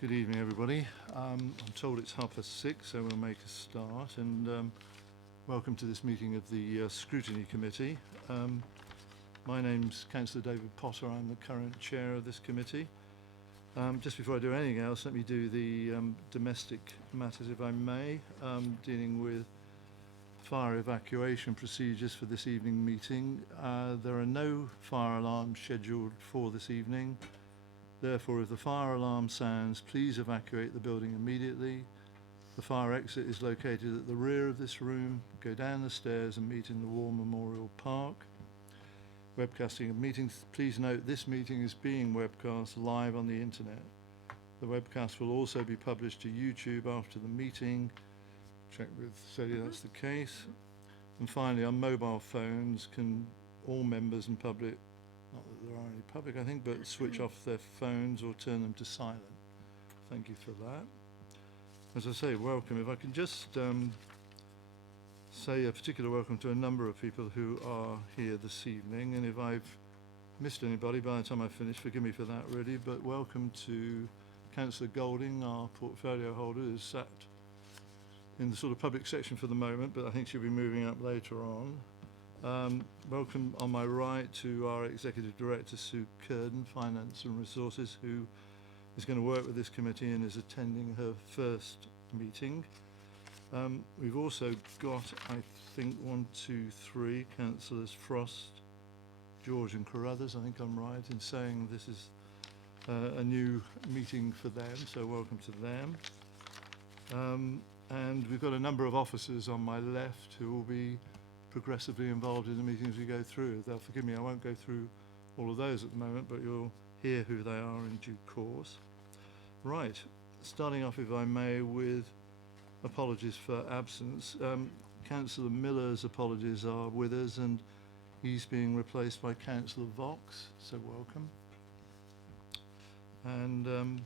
Good evening, everybody. I'm told it's 6:30, so we'll make a start. And welcome to this meeting of the Scrutiny Committee. My name's Councillor David Potter. I'm the current chair of this committee. Just before I do anything else, let me do the domestic matters, if I may, dealing with fire evacuation procedures for this evening meeting. There are no fire alarms scheduled for this evening. Therefore, if the fire alarm sounds, please evacuate the building immediately. The fire exit is located at the rear of this room. Go down the stairs and meet in the War Memorial Park. Webcasting of meetings. Please note this meeting is being webcast live on the internet. The webcast will also be published to YouTube after the meeting. Check with Celia that's the case. And finally, on mobile phones, can all members and public, not that there are any public, I think, but switch off their phones or turn them to silent. Thank you for that. As I say, welcome. If I can just say a particular welcome to a number of people who are here this evening, and if I've missed anybody by the time I finish, forgive me for that really, but welcome to Councillor Golding, our portfolio holder, who's sat in the sort of public section for the moment, but I think she'll be moving up later on. Welcome on my right to our Executive Director, Sue Curden, Finance and Resources, who is going to work with this committee and is attending her first meeting. We've also got, I think, 3 Councillors Frost, George and Carruthers. I think I'm right in saying this is a new meeting for them, so welcome to them. And we've got a number of officers on my left who will be progressively involved in the meeting as we go through. They'll forgive me, I won't go through all of those at the moment, but you'll hear who they are in due course. Right, starting off, if I may, with apologies for absence. Councillor Miller's apologies are with us, and he's being replaced by Councillor Vox, so welcome. And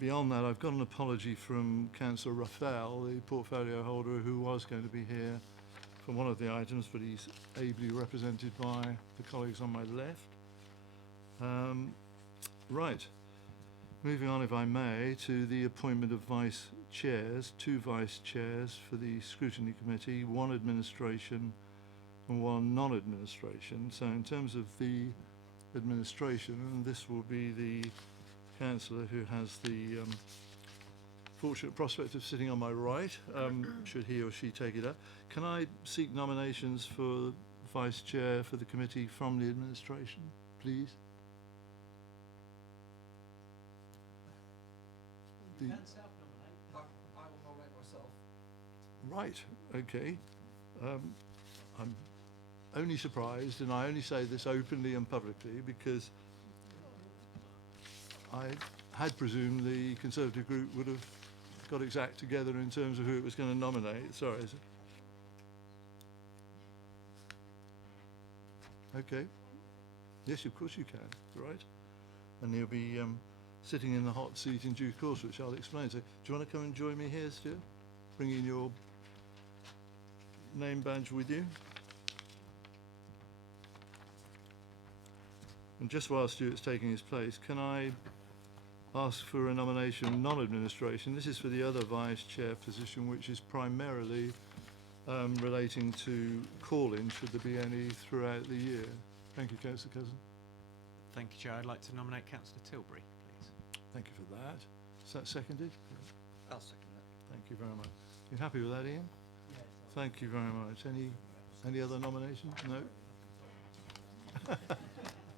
beyond that, I've got an apology from Councillor Raphael, the portfolio holder, who was going to be here for one of the items, but he's ably represented by the colleagues on my left. Right, moving on, if I may, to the appointment of vice chairs, 2 vice chairs for the Scrutiny Committee, 1 administration and 1 non-administration. So in terms of the administration, and this will be the councillor who has the fortunate prospect of sitting on my right, should he or she take it up. Can I seek nominations for vice chair for the committee from the administration, please? You can self-nominate. I will nominate myself. Right, okay. I'm only surprised, and I only say this openly and publicly, because I had presumed the Conservative group would have got its act together in terms of who it was going to nominate. Sorry. Okay. Yes, of course you can. Right. And you'll be sitting in the hot seat in due course, which I'll explain. So, do you want to come and join me here, Stu? Bring in your name badge with you. And just while Stuart's taking his place, can I ask for a nomination non-administration? This is for the other vice chair position, which is primarily relating to call-in, should there be any throughout the year. Thank you, Councillor Cousin. Thank you, Chair. I'd like to nominate Councillor Tilbury, please. Thank you for that. Is that seconded? I'll second that. Thank you very much. You happy with that, Ian? Yes. Thank you very much. Any other nominations? No?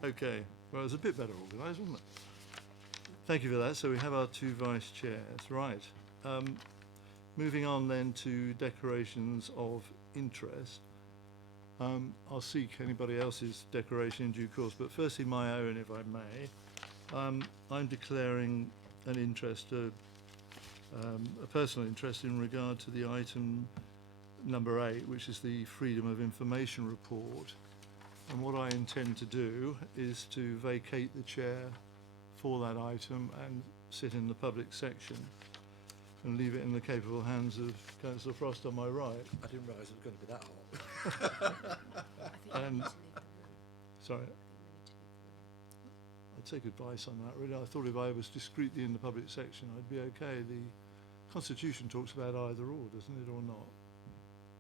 Okay. Well, it was a bit better organised, wasn't it? Thank you for that. So we have our 2 vice chairs. Right. Moving on then to declarations of interest. I'll seek anybody else's declaration in due course, but firstly my own, if I may. I'm declaring an interest, a personal interest in regard to the item number 8, which is the Freedom of Information Report. And what I intend to do is to vacate the chair for that item and sit in the public section and leave it in the capable hands of Councillor Frost on my right. I didn't realise it was going to be that hot. And sorry, I'd take advice on that, really. I thought if I was discreetly in the public section, I'd be okay. The Constitution talks about either or, doesn't it, or not?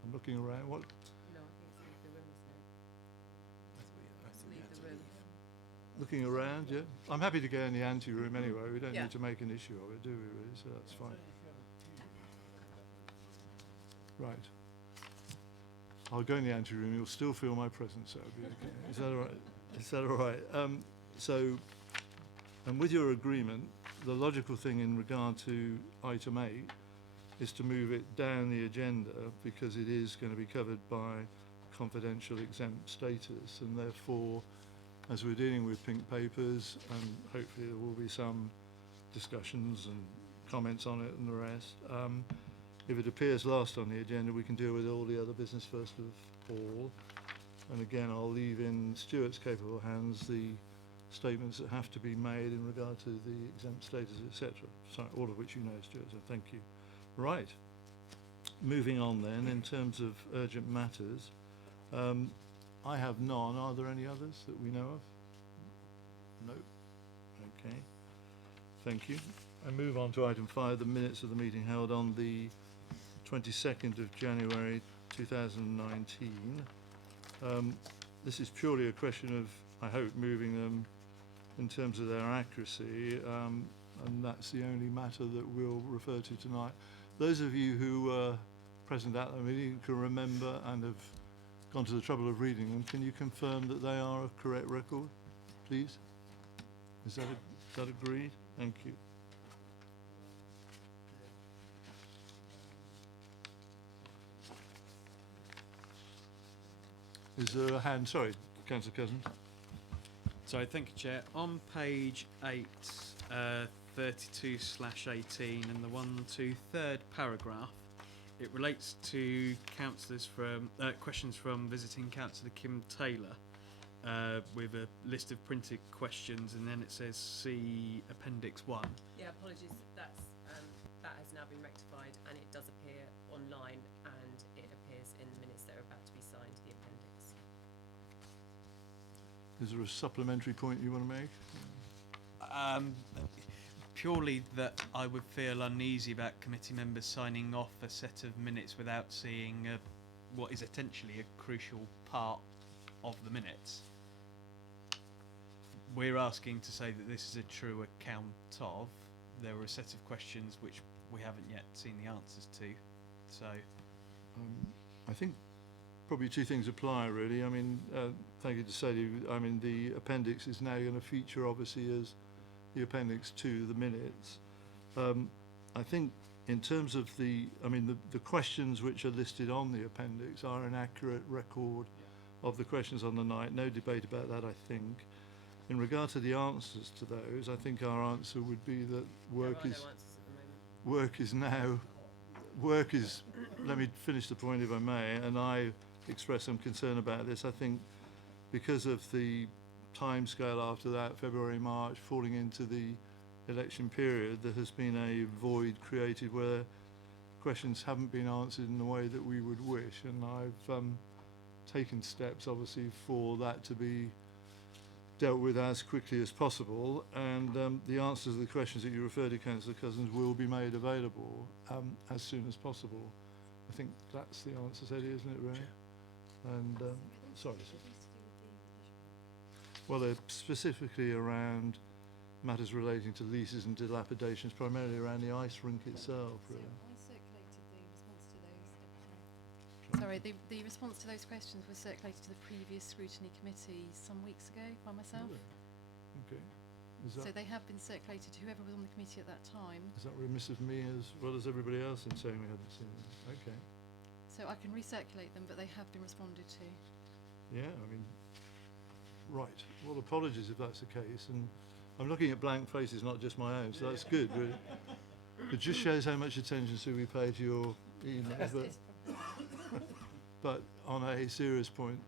I'm looking around. What? No, I think it's leave the room, isn't it? Leave the room. Looking around, yeah. I'm happy to go in the ante-room anyway. We don't Yeah. need to make an issue of it, do we, really? So that's fine. Right. I'll go in the ante-room. You'll still feel my presence, so it'll be okay. Is that all right? Is that all right? So, and with your agreement, the logical thing in regard to item 8 is to move it down the agenda because it is going to be covered by confidential exempt status, and therefore, as we're dealing with pink papers, and hopefully there will be some discussions and comments on it and the rest, if it appears last on the agenda, we can deal with all the other business first of all. And again, I'll leave in Stuart's capable hands the statements that have to be made in regard to the exempt status, etc. So, all of which you know, Stuart, so thank you. Right. Moving on then, in terms of urgent matters, I have none. Are there any others that we know of? No. Okay. Thank you. I move on to item 5, the minutes of the meeting held on the 22nd of January 2019. This is purely a question of, I hope, moving them in terms of their accuracy, and that's the only matter that we'll refer to tonight. Those of you who were present at the meeting can remember and have gone to the trouble of reading them, can you confirm that they are a correct record, please? Is that agreed? Thank you. Is there a hand? Sorry, Councillor Cousins. So thank you, Chair. On page 8, 32/18, and the 1 to 3rd paragraph, it relates to councillors from questions from visiting Councillor Kim Taylor, with a list of printed questions, and then it says see Appendix 1. Yeah, apologies, that has now been rectified and it does appear online and it appears in the minutes that are about to be signed, the appendix. Is there a supplementary point you want to make? Purely that I would feel uneasy about committee members signing off a set of minutes without seeing what is potentially a crucial part of the minutes. We're asking to say that this is a true account of. There were a set of questions which we haven't yet seen the answers to. So, I think probably two things apply really. I mean, thank you to say, I mean, the appendix is now going to feature obviously as the appendix to the minutes. I think in terms of the questions which are listed on the appendix are an accurate record of the questions on the night. No debate about that, I think. In regard to the answers to those, I think our answer would be that There are no answers at the moment. work is, let me finish the point if I may, and I express some concern about this. I think because of the timescale after that, February, March, falling into the election period, there has been a void created where questions haven't been answered in the way that we would wish, and I've taken steps obviously for that to be dealt with as quickly as possible, and the answers to the questions that you referred to, Councillor Cousins, will be made available as soon as possible. I think that's the answer, Eddie, isn't it, Ray? And sorry. Well, they're specifically around matters relating to leases and dilapidations, primarily around the ice rink itself, really. I circulated the response to those. Sorry, the response to those questions was circulated to the previous scrutiny committee some weeks ago by myself. Really? Okay. Is So that, they have been circulated to whoever was on the committee at that time. is that remiss of me as well as everybody else in saying we hadn't seen them? Okay. So I can recirculate them, but they have been responded to. Yeah, I mean, right. Well, apologies if that's the case. And I'm looking at blank faces, not just my own, so that's good, really. It just shows how much attention, Sue, we pay to your emails. But on a serious point,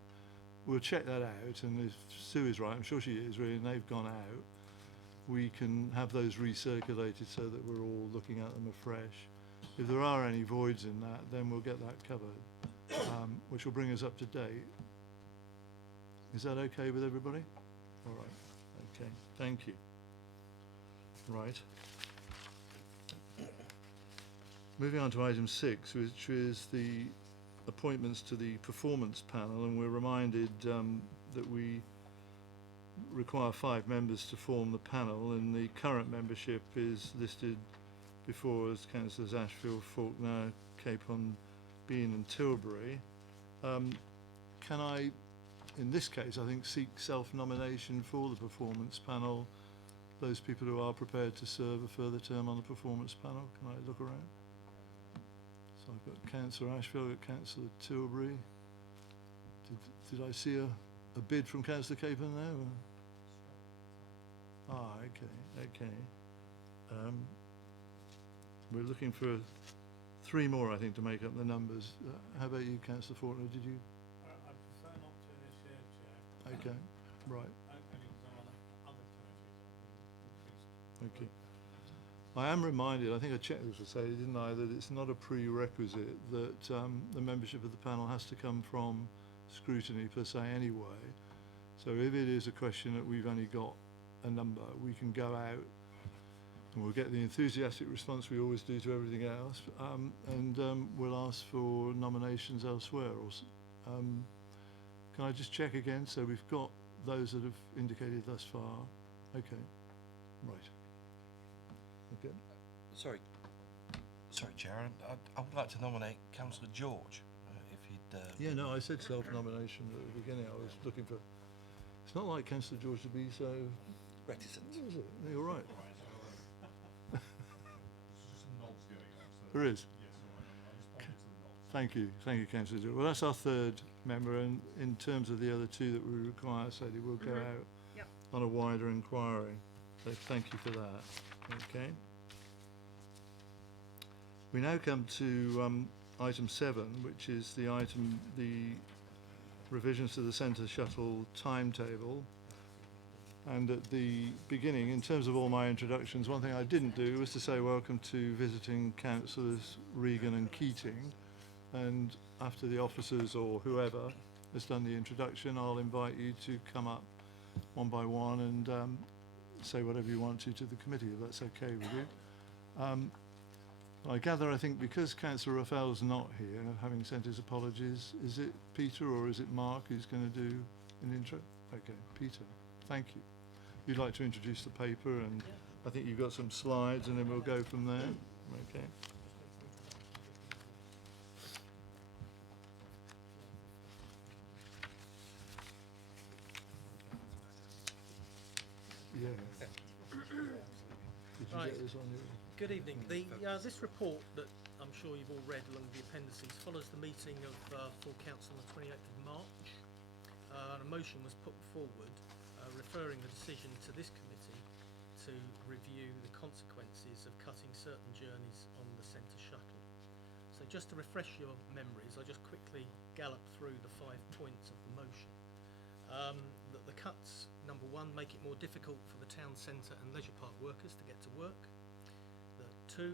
we'll check that out, and if Sue is right, I'm sure she is, really, and they've gone out, we can have those recirculated so that we're all looking at them afresh. If there are any voids in that, then we'll get that covered, which will bring us up to date. Is that okay with everybody? All right. Okay, thank you. Right. Moving on to item 6, which is the appointments to the performance panel, and we're reminded that we require 5 members to form the panel, and the current membership is listed before as councillors Ashfield, Faulkner, Capon, Bean and Tilbury. Can I, in this case, I think, seek self-nomination for the performance panel? Those people who are prepared to serve a further term on the performance panel, can I look around? So I've got Councillor Ashfield, I've got Councillor Tilbury. Did I see a bid from Councillor Capon there? Ah, okay. We're looking for 3 more, I think, to make up the numbers. How about you, Councillor Faulkner? Did you? I prefer not to this year, Chair. Okay, right. Only because I'm on other committees. Okay. I am reminded, I think I checked this to say, didn't I, that it's not a prerequisite that the membership of the panel has to come from scrutiny per se anyway. So if it is a question that we've only got a number, we can go out and we'll get the enthusiastic response we always do to everything else, and we'll ask for nominations elsewhere. Can I just check again? So we've got those that have indicated thus far. Okay, right. Okay. Sorry, Chair. I would like to nominate Councillor George, if he'd. Yeah, no, I said self-nomination at the beginning. I was looking for. It's not like Councillor George to be so. Reticent. Is it? You're right. There is. Thank you, Councillor George. Well, that's our 3rd member, and in terms of the other 2 that we require, Sadie, we'll go out Yep. on a wider inquiry. So thank you for that. Okay. We now come to item 7, which is the revisions to the centre shuttle timetable. And at the beginning, in terms of all my introductions, one thing I didn't do was to say welcome to visiting councillors Regan and Keating. And after the officers or whoever has done the introduction, I'll invite you to come up one by one and say whatever you want to the committee, if that's okay with you. I gather, I think, because Councillor Raphael's not here, having sent his apologies, is it Peter or is it Mark who's going to do an intro? Okay, Peter, thank you. You'd like to introduce the paper, and I think you've got some slides, and then we'll go from there. Okay. Yeah. Did you Right. get this on your? Good evening. This report that I'm sure you've all read along with the appendices follows the meeting of full council on the 28th of March. A motion was put forward referring the decision to this committee to review the consequences of cutting certain journeys on the centre shuttle. So just to refresh your memories, I'll just quickly gallop through the 5 points of the motion. That the cuts, number 1, make it more difficult for the town centre and leisure park workers to get to work. That 2,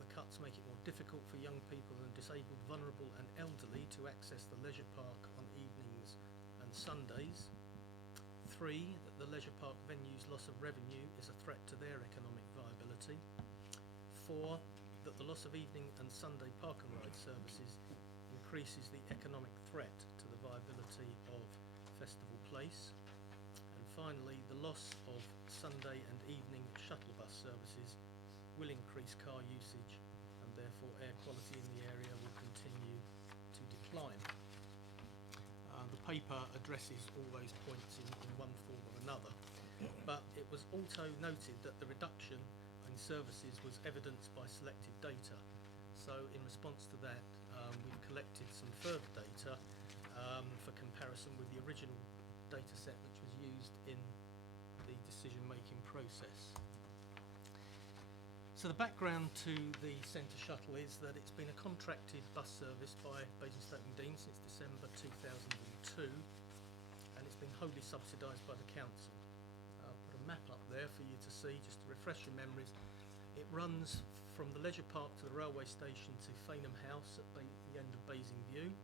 the cuts make it more difficult for young people and disabled, vulnerable and elderly to access the leisure park on evenings and Sundays. 3, that the leisure park venue's loss of revenue is a threat to their economic viability. 4, that the loss of evening and Sunday park and ride services increases the economic threat to the viability of Festival Place. And finally, the loss of Sunday and evening shuttle bus services will increase car usage, and therefore air quality in the area will continue to decline. The paper addresses all those points in one form or another, but it was also noted that the reduction in services was evidenced by selected data. So in response to that, we've collected some further data for comparison with the original data set which was used in the decision-making process. So the background to the centre shuttle is that it's been a contracted bus service by Basingstoke and Dean since December 2002, and it's been wholly subsidised by the council. I'll put a map up there for you to see, just to refresh your memories. It runs from the leisure park to the railway station to Fainham House at the end of Basing View.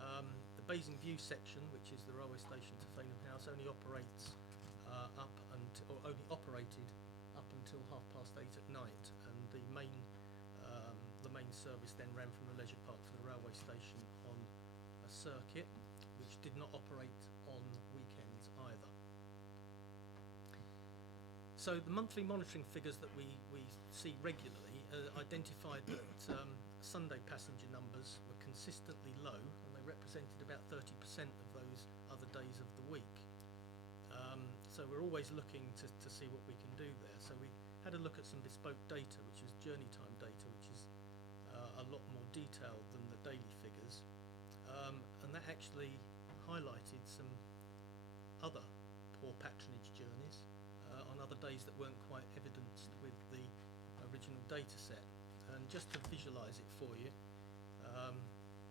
The Basing View section, which is the railway station to Fainham House, only operates or only operated up until 8:30 at night, and the main service then ran from the leisure park to the railway station on a circuit, which did not operate on weekends either. So the monthly monitoring figures that we see regularly identified that Sunday passenger numbers were consistently low, and they represented about 30% of those other days of the week. So we're always looking to see what we can do there. So we had a look at some bespoke data, which is journey time data, which is a lot more detailed than the daily figures, and that actually highlighted some other poor patronage journeys on other days that weren't quite evidenced with the original data set. And just to visualise it for you,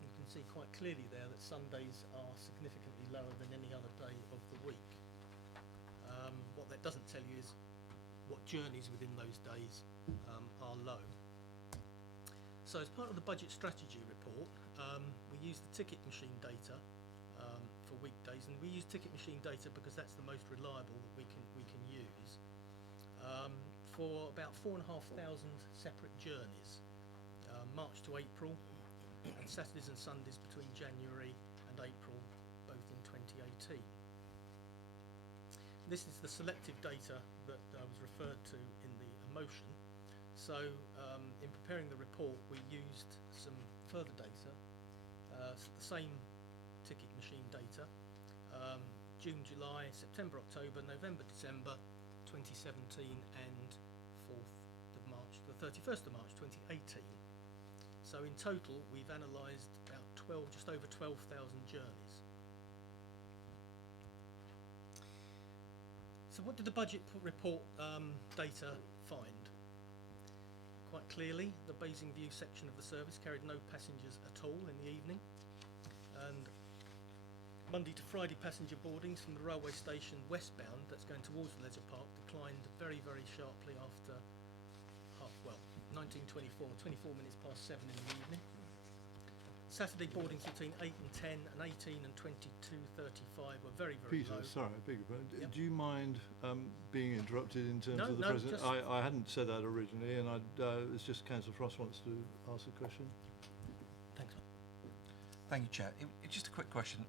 you can see quite clearly there that Sundays are significantly lower than any other day of the week. What that doesn't tell you is what journeys within those days are low. So as part of the budget strategy report, we use the ticket machine data for weekdays, and we use ticket machine data because that's the most reliable that we can use for about 4,500 separate journeys, March to April, and Saturdays and Sundays between January and April, both in 2018. This is the selective data that was referred to in the motion. So in preparing the report, we used some further data, the same ticket machine data, June, July, September, October, November, December 2017 and 31st of March 2018. So in total, we've analysed about just over 12,000 journeys. So what did the budget report data find? Quite clearly, the Basingview section of the service carried no passengers at all in the evening, and Monday to Friday passenger boardings from the railway station westbound, that's going towards the leisure park, declined very, very sharply after 19:24, 24 minutes past 7 in the evening. Saturday boardings between 8 and 10 and 18 and 22:35 were very, very Peter, low. sorry, I beg your pardon. Yep. Do you mind being interrupted in terms No, of the no, president? just- I hadn't said that originally, and it's just Councillor Frost wants to ask a question. Thanks. Thank you, Chair. It's just a quick question.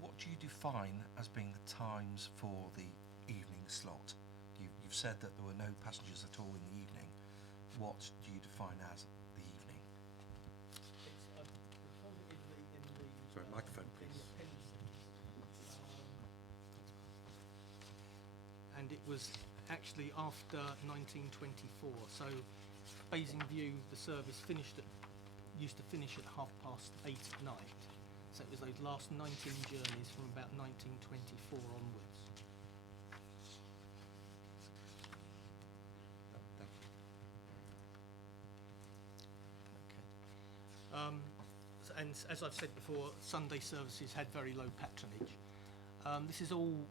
What do you define as being the times for the evening slot? You've said that there were no passengers at all in the evening. What do you define as the evening? Sorry, microphone, please. And it was actually after 1924. So Basingview, the service used to finish at 8:30 at night. So it was those last 19 journeys from about 1924 onwards. Thank you. And as I've said before, Sunday services had very low patronage. This is all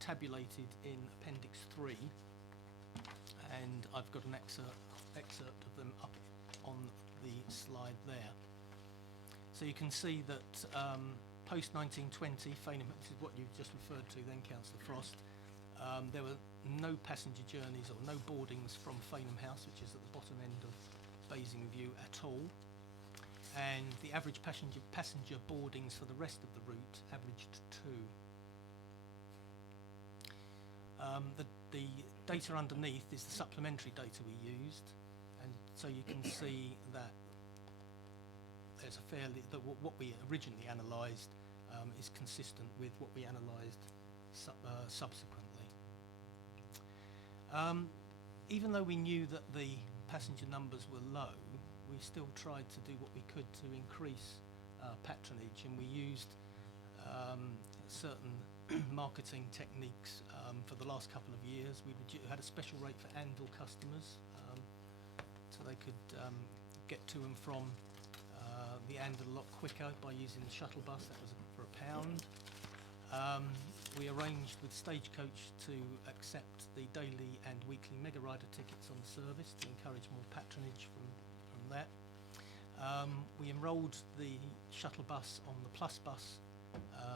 tabulated in Appendix 3, and I've got an excerpt of them up on the slide there. So you can see that post 1920, this is what you've just referred to then, Councillor Frost, there were no passenger journeys or no boardings from Fainham House, which is at the bottom end of Basingview, at all. And the average passenger boardings for the rest of the route averaged 2. The data underneath is the supplementary data we used, and so you can see that there's what we originally analysed is consistent with what we analysed subsequently. Even though we knew that the passenger numbers were low, we still tried to do what we could to increase patronage, and we used certain marketing techniques for the last couple of years. We had a special rate for Anvil customers, so they could get to and from the Anvil a lot quicker by using the shuttle bus. That was for £1. We arranged with Stagecoach to accept the daily and weekly mega rider tickets on the service to encourage more patronage from that. We enrolled the shuttle bus on the Plus bus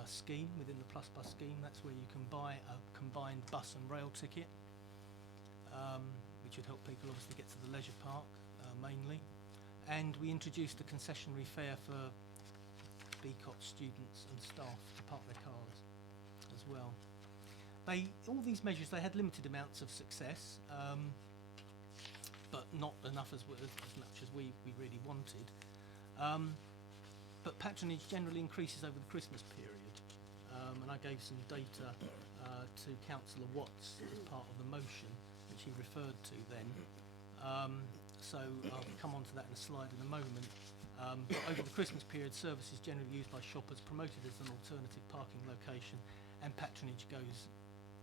scheme within the Plus Bus scheme. That's where you can buy a combined bus and rail ticket, which would help people obviously get to the leisure park mainly. And we introduced a concessionary fare for BCOT students and staff to park their cars as well. All these measures, they had limited amounts of success, but not enough as much as we really wanted. But patronage generally increases over the Christmas period, and I gave some data to Councillor Watts as part of the motion, which he referred to then. So I'll come on to that in a slide in a moment. But over the Christmas period, service is generally used by shoppers, promoted as an alternative parking location, and patronage goes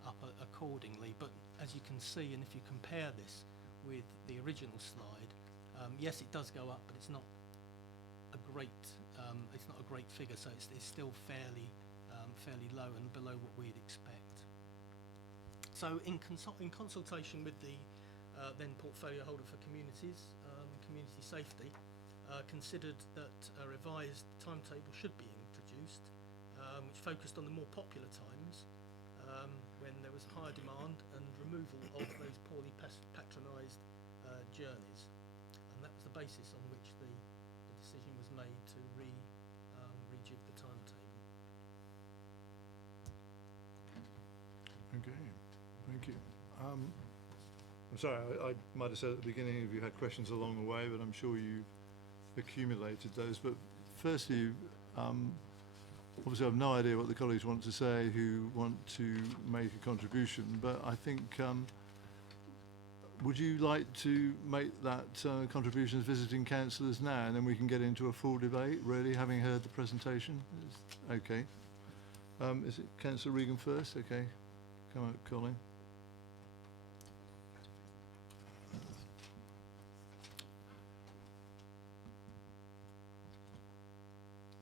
up accordingly. But as you can see, and if you compare this with the original slide, yes, it does go up, but it's not a great figure. So it's still fairly low and below what we'd expect. So in consultation with the then portfolio holder for communities, community safety, considered that a revised timetable should be introduced, which focused on the more popular times when there was higher demand and removal of those poorly patronised journeys. And that was the basis on which the decision was made to rejig the timetable. Okay, thank you. I'm sorry, I might have said at the beginning if you had questions along the way, but I'm sure you've accumulated those. But firstly, obviously I have no idea what the colleagues want to say who want to make a contribution, but I think, would you like to make that contribution as visiting councillors now, and then we can get into a full debate, really, having heard the presentation? Okay. Is it Councillor Regan first? Okay. Come on, Colin.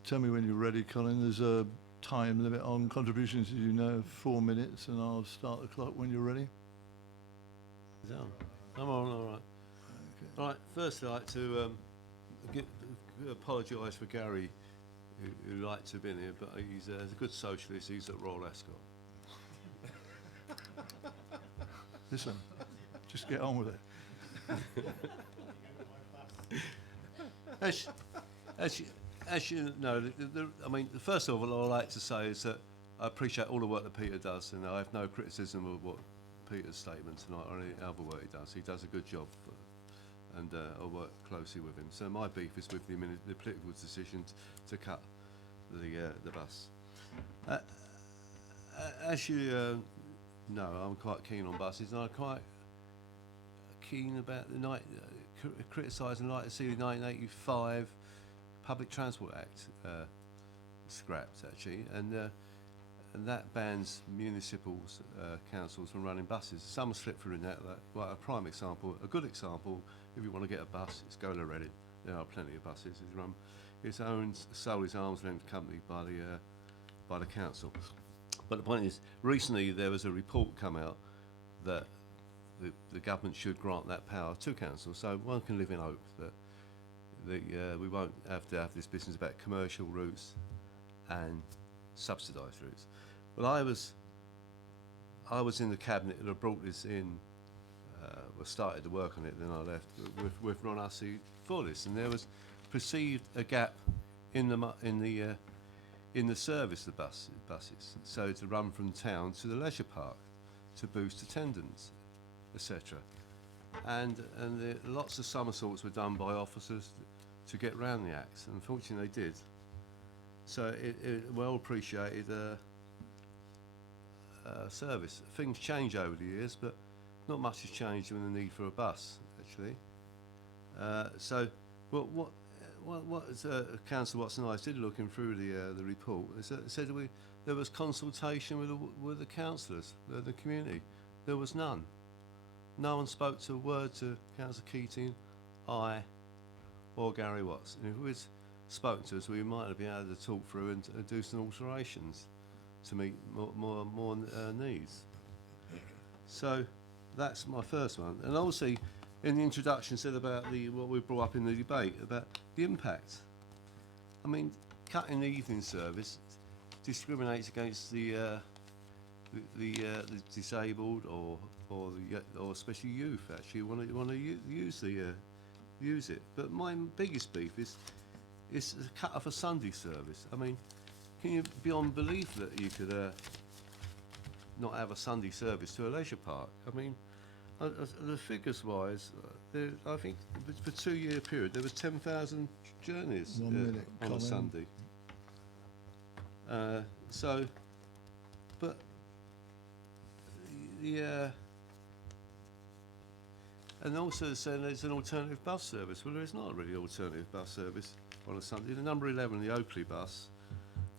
Tell me when you're ready, Colin. There's a time limit on contributions, as you know, 4 minutes, and I'll start the clock when you're ready. I'm on, all right. Okay. All right, first I'd like to apologise for Gary, who liked to have been here, but he's a good socialist. He's at Royal Ascot. Listen, just get on with it. As you know, I mean, first of all, I'd like to say is that I appreciate all the work that Peter does, and I have no criticism of what Peter's statement tonight or any other work he does. He does a good job, and I work closely with him. So my beef is with the political decision to cut the bus. As you know, I'm quite keen on buses, and I'm quite keen about the criticising, like to see the 1985 Public Transport Act scrapped, actually, and that bans municipal councils from running buses. Some slip through in that. Well, a prime example, a good example, if you want to get a bus, it's go to Reading. There are plenty of buses. It's owned solely as arm's length company by the council. But the point is, recently there was a report come out that the government should grant that power to councils, so one can live in hope that we won't have to have this business about commercial routes and subsidised routes. Well, I was in the cabinet that brought this in, started to work on it, then I left with Ron Hussey for this, and there was perceived a gap in the service of buses, so to run from town to the leisure park, to boost attendance, etc. And lots of somersaults were done by officers to get round the acts. Unfortunately, they did. So it well appreciated service. Things change over the years, but not much has changed in the need for a bus, actually. So what Councillor Watson and I did looking through the report. It said there was consultation with the councillors, the community. There was none. No one spoke to a word to Councillor Keating, I, or Gary Watts. And if we'd spoken to us, we might have been able to talk through and do some alterations to meet more needs. So that's my first one. And obviously, in the introduction, said about what we brought up in the debate about the impact. I mean, cutting the evening service discriminates against the disabled or especially youth actually want to use it. But my biggest beef is the cut off a Sunday service. I mean, can you beyond belief that you could not have a Sunday service to a leisure park? I mean, the figures wise, I think for a 2-year period there was 10,000 journeys 1 minute, on Colin. a Sunday. So, but yeah, and also saying there's an alternative bus service. Well, there is not really an alternative bus service on a Sunday. The number 11, the Oakley bus,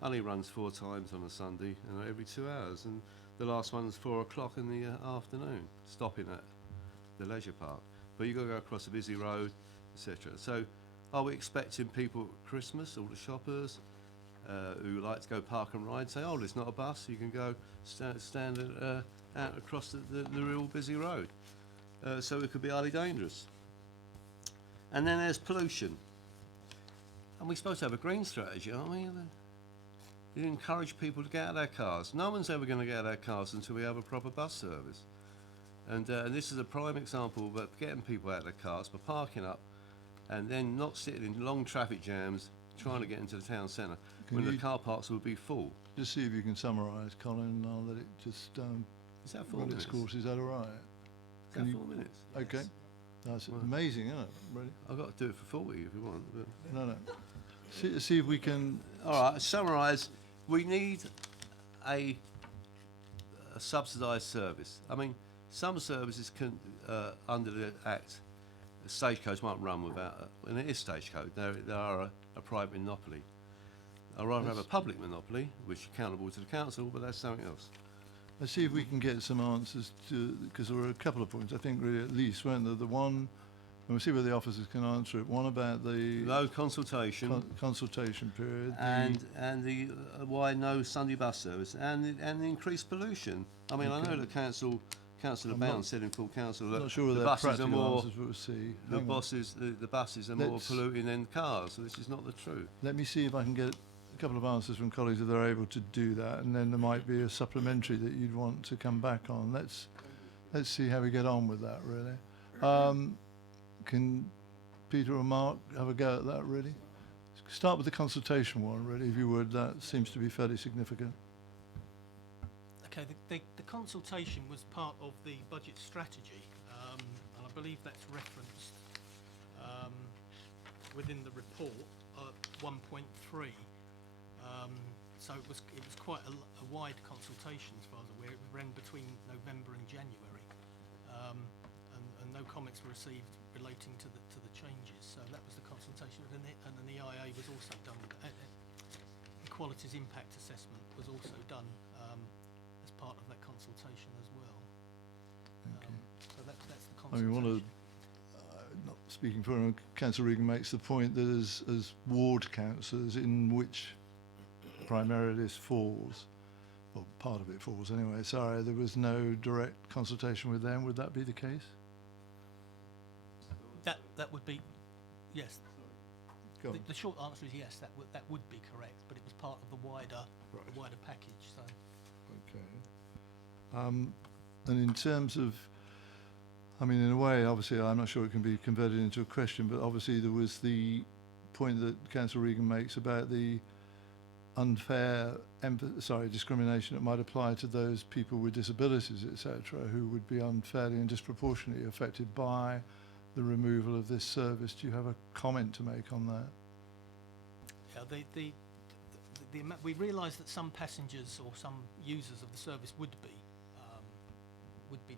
only runs 4 times on a Sunday, every 2 hours, and the last one's 4 o'clock in the afternoon, stopping at the leisure park. But you've got to go across a busy road, etc. So, are we expecting people at Christmas, all the shoppers, who like to go park and ride, say, oh, there's not a bus, you can go stand out across the real busy road. So it could be highly dangerous. And then there's pollution. And we're supposed to have a green strategy, aren't we? You encourage people to get out of their cars. No one's ever going to get out of their cars until we have a proper bus service. And this is a prime example of getting people out of their cars by parking up and then not sitting in long traffic jams trying to get into the town centre when the car parks will be full. Just see if you can summarise, Colin, and I'll let it just Is that 4 run minutes? its course. Is that all right? Is that 4 minutes? Okay. That's Well- amazing, isn't it? Really? I've got to do it for 40 if you want. But. No. See if we can. All right, summarise. We need a subsidised service. I mean, some services can, under the Act, Stagecoach won't run without, and it is Stagecoach. They are a private monopoly. I'd rather have a public monopoly, which is accountable to the council, but that's something else. Let's see if we can get some answers to, because there were a couple of points, I think, really, at least, weren't there? The one, and we'll see whether the officers can answer it. One about the No consultation. consultation period. And the why no Sunday bus service and the increased pollution. I mean, I know the Councillor I'm Bound not- said in full council that Not sure whether the they're buses are practical more answers, but we'll see. the Hang on. buses are more Let's- polluting than cars. So this is not the truth. Let me see if I can get a couple of answers from colleagues if they're able to do that, and then there might be a supplementary that you'd want to come back on. Let's see how we get on with that, really. Can Peter or Mark have a go at that, really? Start with the consultation one, really, if you would. That seems to be fairly significant. Okay, the consultation was part of the budget strategy, and I believe that's referenced within the report at 1.3. So it was quite a wide consultation, as far as I'm aware. It ran between November and January, and no comments were received relating to the changes. So that was the consultation, and an EIA was also done. Equalities impact assessment was also done as part of that consultation as well. So that's the I consultation. mean, one of, not speaking for him, Councillor Regan makes the point that as ward councillors, in which primarily this falls, well, part of it falls anyway, sorry, there was no direct consultation with them. Would that be the case? That would be, yes. Go on. The short answer is yes. That would be correct, but it was part of the wider Right. package. So. Okay. And in terms of, I mean, in a way, obviously, I'm not sure it can be converted into a question, but obviously there was the point that Councillor Regan makes about the unfair discrimination that might apply to those people with disabilities, etc., who would be unfairly and disproportionately affected by the removal of this service. Do you have a comment to make on that? Yeah, we realised that some passengers or some users of the service would be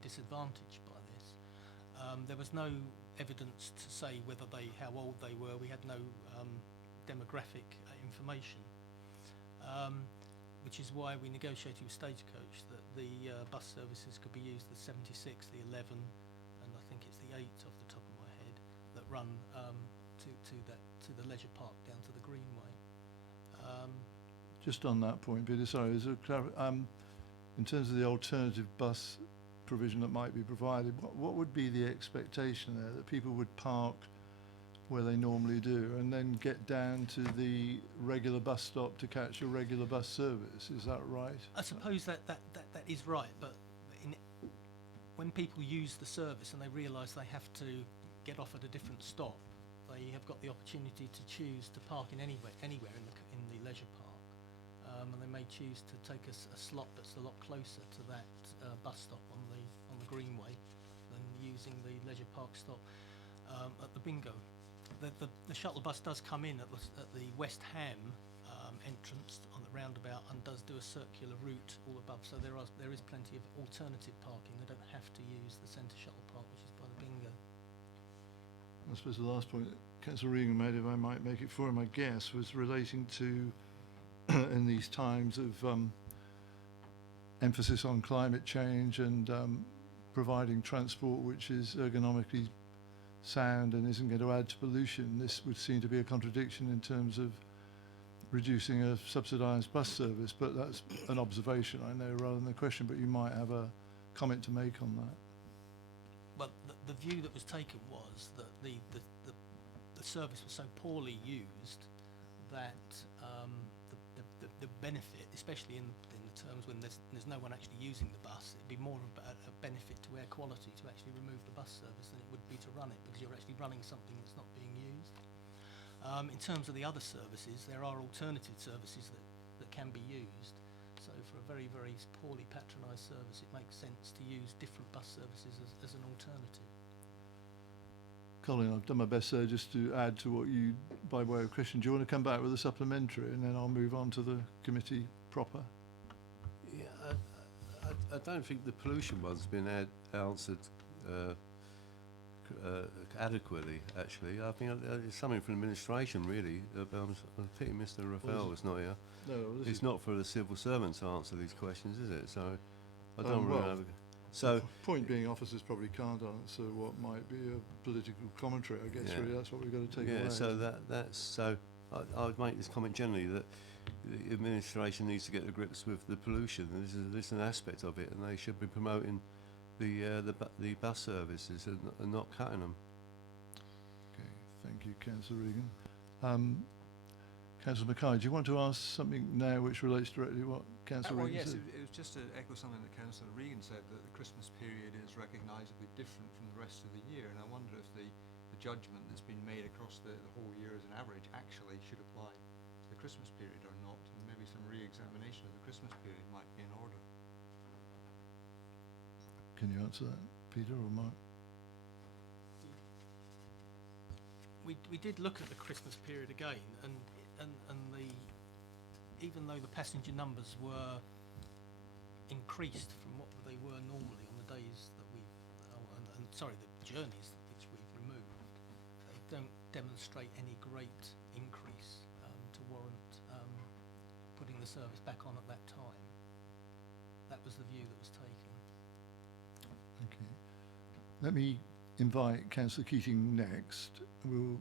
disadvantaged by this. There was no evidence to say how old they were. We had no demographic information, which is why we negotiated with Stagecoach that the bus services could be used, the 76, the 11, and I think it's the 8 off the top of my head, that run to the leisure park down to the Greenway. Just on that point, Peter, sorry, is there in terms of the alternative bus provision that might be provided, what would be the expectation there? That people would park where they normally do, and then get down to the regular bus stop to catch a regular bus service. Is that right? I suppose that is right, but when people use the service and they realise they have to get off at a different stop, they have got the opportunity to choose to park in anywhere in the leisure park, and they may choose to take a slot that's a lot closer to that bus stop on the Greenway than using the leisure park stop at the bingo. The shuttle bus does come in at the West Ham entrance on the roundabout and does do a circular route all above. So there is plenty of alternative parking. They don't have to use the centre shuttle park, which is by the bingo. I suppose the last point that Councillor Regan made, if I might make it for him, I guess, was relating to, in these times of emphasis on climate change and providing transport which is ergonomically sound and isn't going to add to pollution, this would seem to be a contradiction in terms of reducing a subsidised bus service. But that's an observation, I know, rather than a question, but you might have a comment to make on that. Well, the view that was taken was that the service was so poorly used that the benefit, especially in the terms when there's no one actually using the bus, it'd be more of a benefit to air quality to actually remove the bus service than it would be to run it, because you're actually running something that's not being used. In terms of the other services, there are alternative services that can be used. So for a very, very poorly patronised service, it makes sense to use different bus services as an alternative. Colin, I've done my best, sir, just to add to what you, by way of question. Do you want to come back with a supplementary, and then I'll move on to the committee proper? Yeah, I don't think the pollution one's been answered adequately, actually. I think it's something from administration, really. I pity Mr. Raphael was not here. No, It's not for the civil servants to answer these questions, is it? So I don't well, really have so point being, officers probably can't answer what might be a political commentary, I guess. Yeah. Really, that's what we've got to take away. yeah, so that's so I would make this comment generally that the administration needs to get to grips with the pollution. This is an aspect of it, and they should be promoting the bus services and not cutting them. Okay, thank you, Councillor Regan. Councillor Mackay, do you want to ask something now which relates directly to what Councillor Well, Regan yes, said? it was just to echo something that Councillor Regan said, that the Christmas period is recognisably different from the rest of the year, and I wonder if the judgment that's been made across the whole year as an average actually should apply to the Christmas period or not, and maybe some re-examination of the Christmas period might be in order. Can you answer that, Peter or Mark? We did look at the Christmas period again, and even though the passenger numbers were increased from what they were normally on the days that the journeys which we've removed, they don't demonstrate any great increase to warrant putting the service back on at that time. That was the view that was taken. Okay. Let me invite Councillor Keating next. We'll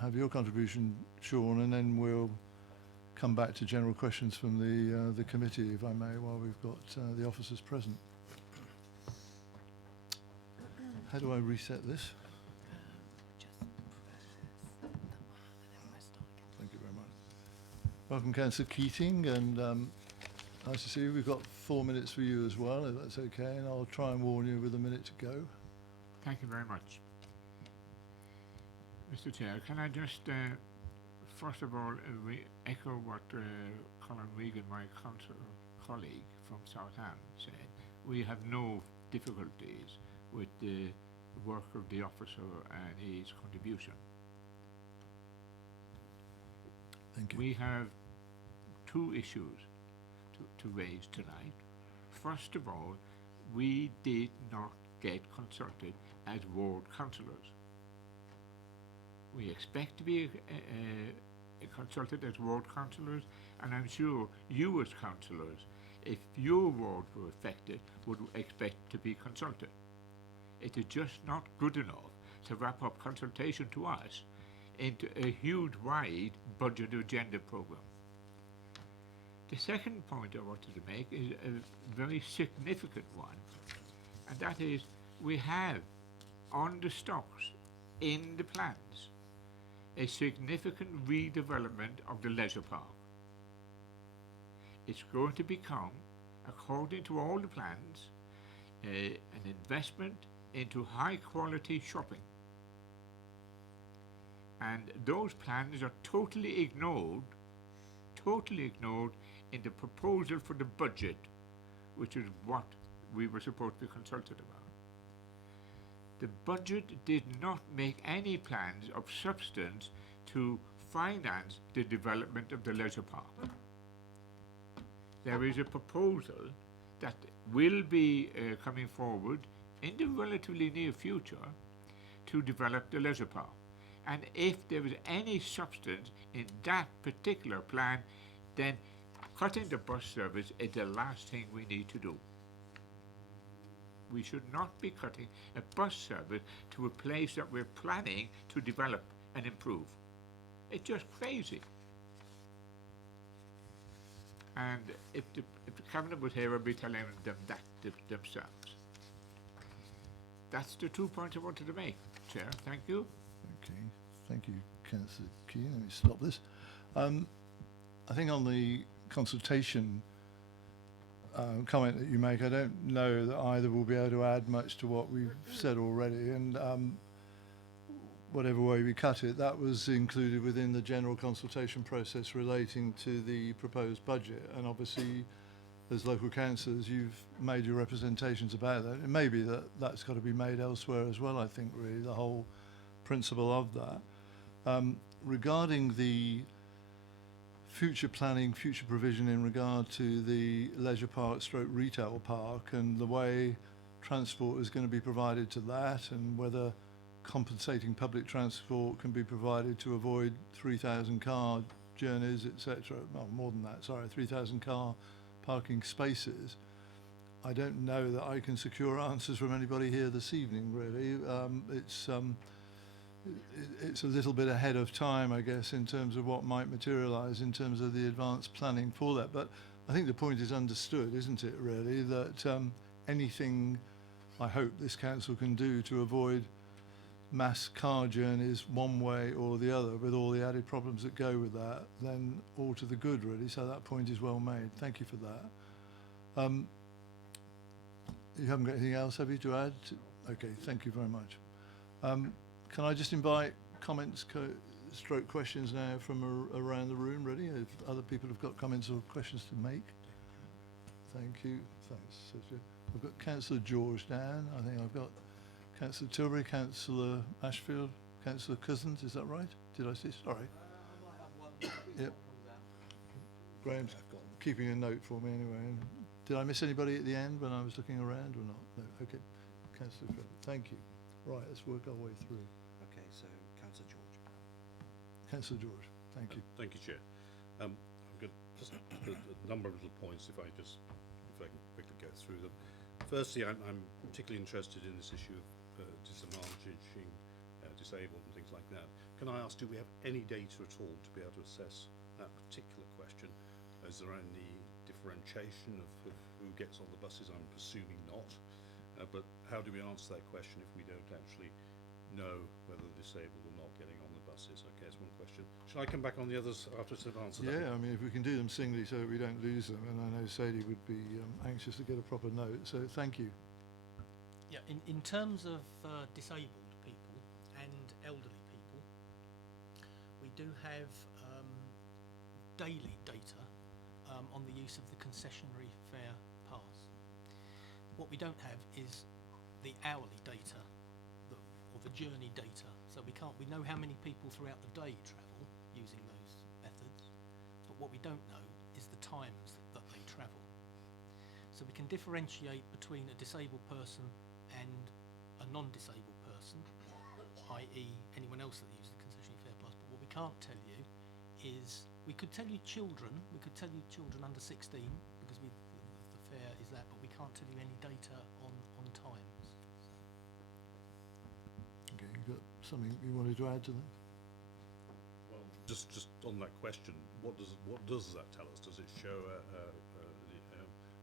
have your contribution, Sean, and then we'll come back to general questions from the committee, if I may, while we've got the officers present. How do I reset this? Thank you very much. Welcome, Councillor Keating, and nice to see you. We've got 4 minutes for you as well, if that's okay, and I'll try and warn you with a minute to go. Thank you very much. Mr. Chair, can I just, first of all, echo what Colin Regan, my colleague from Southend, said. We have no difficulties with the work of the officer and his contribution. Thank you. We have two issues to raise tonight. First of all, we did not get consulted as ward councillors. We expect to be consulted as ward councillors, and I'm sure you as councillors, if your ward were affected, would expect to be consulted. It is just not good enough to wrap up consultation to us into a huge, wide budget agenda programme. The second point I wanted to make is a very significant one, and that is we have on the stocks in the plans a significant redevelopment of the leisure park. It's going to become, according to all the plans, an investment into high quality shopping. And those plans are totally ignored in the proposal for the budget, which is what we were supposed to be consulted about. The budget did not make any plans of substance to finance the development of the leisure park. There is a proposal that will be coming forward in the relatively near future to develop the leisure park. And if there is any substance in that particular plan, then cutting the bus service is the last thing we need to do. We should not be cutting a bus service to a place that we're planning to develop and improve. It's just crazy. And if the cabinet was here, I'd be telling them that themselves. That's the 2 points I wanted to make, Chair. Thank you. Okay, thank you, Councillor Keane. Let me stop this. I think on the consultation comment that you make, I don't know that either will be able to add much to what we've said already, and whatever way we cut it, that was included within the general consultation process relating to the proposed budget, and obviously as local councillors you've made your representations about that. It may be that that's got to be made elsewhere as well, I think, really, the whole principle of that. Regarding the future planning, future provision in regard to the leisure park stroke retail park and the way transport is going to be provided to that, and whether compensating public transport can be provided to avoid 3,000 car journeys, etc. Well, more than that, sorry, 3,000 car parking spaces. I don't know that I can secure answers from anybody here this evening, really. It's a little bit ahead of time, I guess, in terms of what might materialise in terms of the advanced planning for that. But I think the point is understood, isn't it, really, that anything I hope this council can do to avoid mass car journeys one way or the other, with all the added problems that go with that, then all to the good, really. So that point is well made. Thank you for that. You haven't got anything else, have you, to add? Okay, thank you very much. Can I just invite comments, stroke questions now from around the room, really, if other people have got comments or questions to make? Thank you. Thanks, Sergio. I've got Councillor George down. I think I've got Councillor Tilbury, Councillor Ashfield, Councillor Cousins. Is that right? Did I see? Sorry. Yep. Graham's keeping a note for me anyway. And did I miss anybody at the end when I was looking around or not? No. Okay. Councillor Fred. Thank you. Right, let's work our way through. Okay, so Councillor George. Councillor George, thank you. Thank you, Chair. I've got just a number of little points if I can quickly go through them. Firstly, I'm particularly interested in this issue of disadvantaging disabled and things like that. Can I ask, do we have any data at all to be able to assess that particular question? Is there any differentiation of who gets on the buses? I'm presuming not. But how do we answer that question if we don't actually know whether the disabled are not getting on the buses? Okay, that's one question. Shall I come back on the others after I've answered that? Yeah, I mean, if we can do them singly so that we don't lose them, and I know Sadie would be anxious to get a proper note, so thank you. Yeah, in terms of disabled people and elderly people, we do have daily data on the use of the concessionary fare pass. What we don't have is the hourly data or the journey data. So we know how many people throughout the day travel using those methods, but what we don't know is the times that they travel. So we can differentiate between a disabled person and a non-disabled person, i.e. anyone else that uses the concessionary fare pass. But what we can't tell you is, we could tell you children under 16, because the fare is that, but we can't tell you any data on times. Okay, you got something you wanted to add to that? Well, just on that question, what does that tell us? Does it show a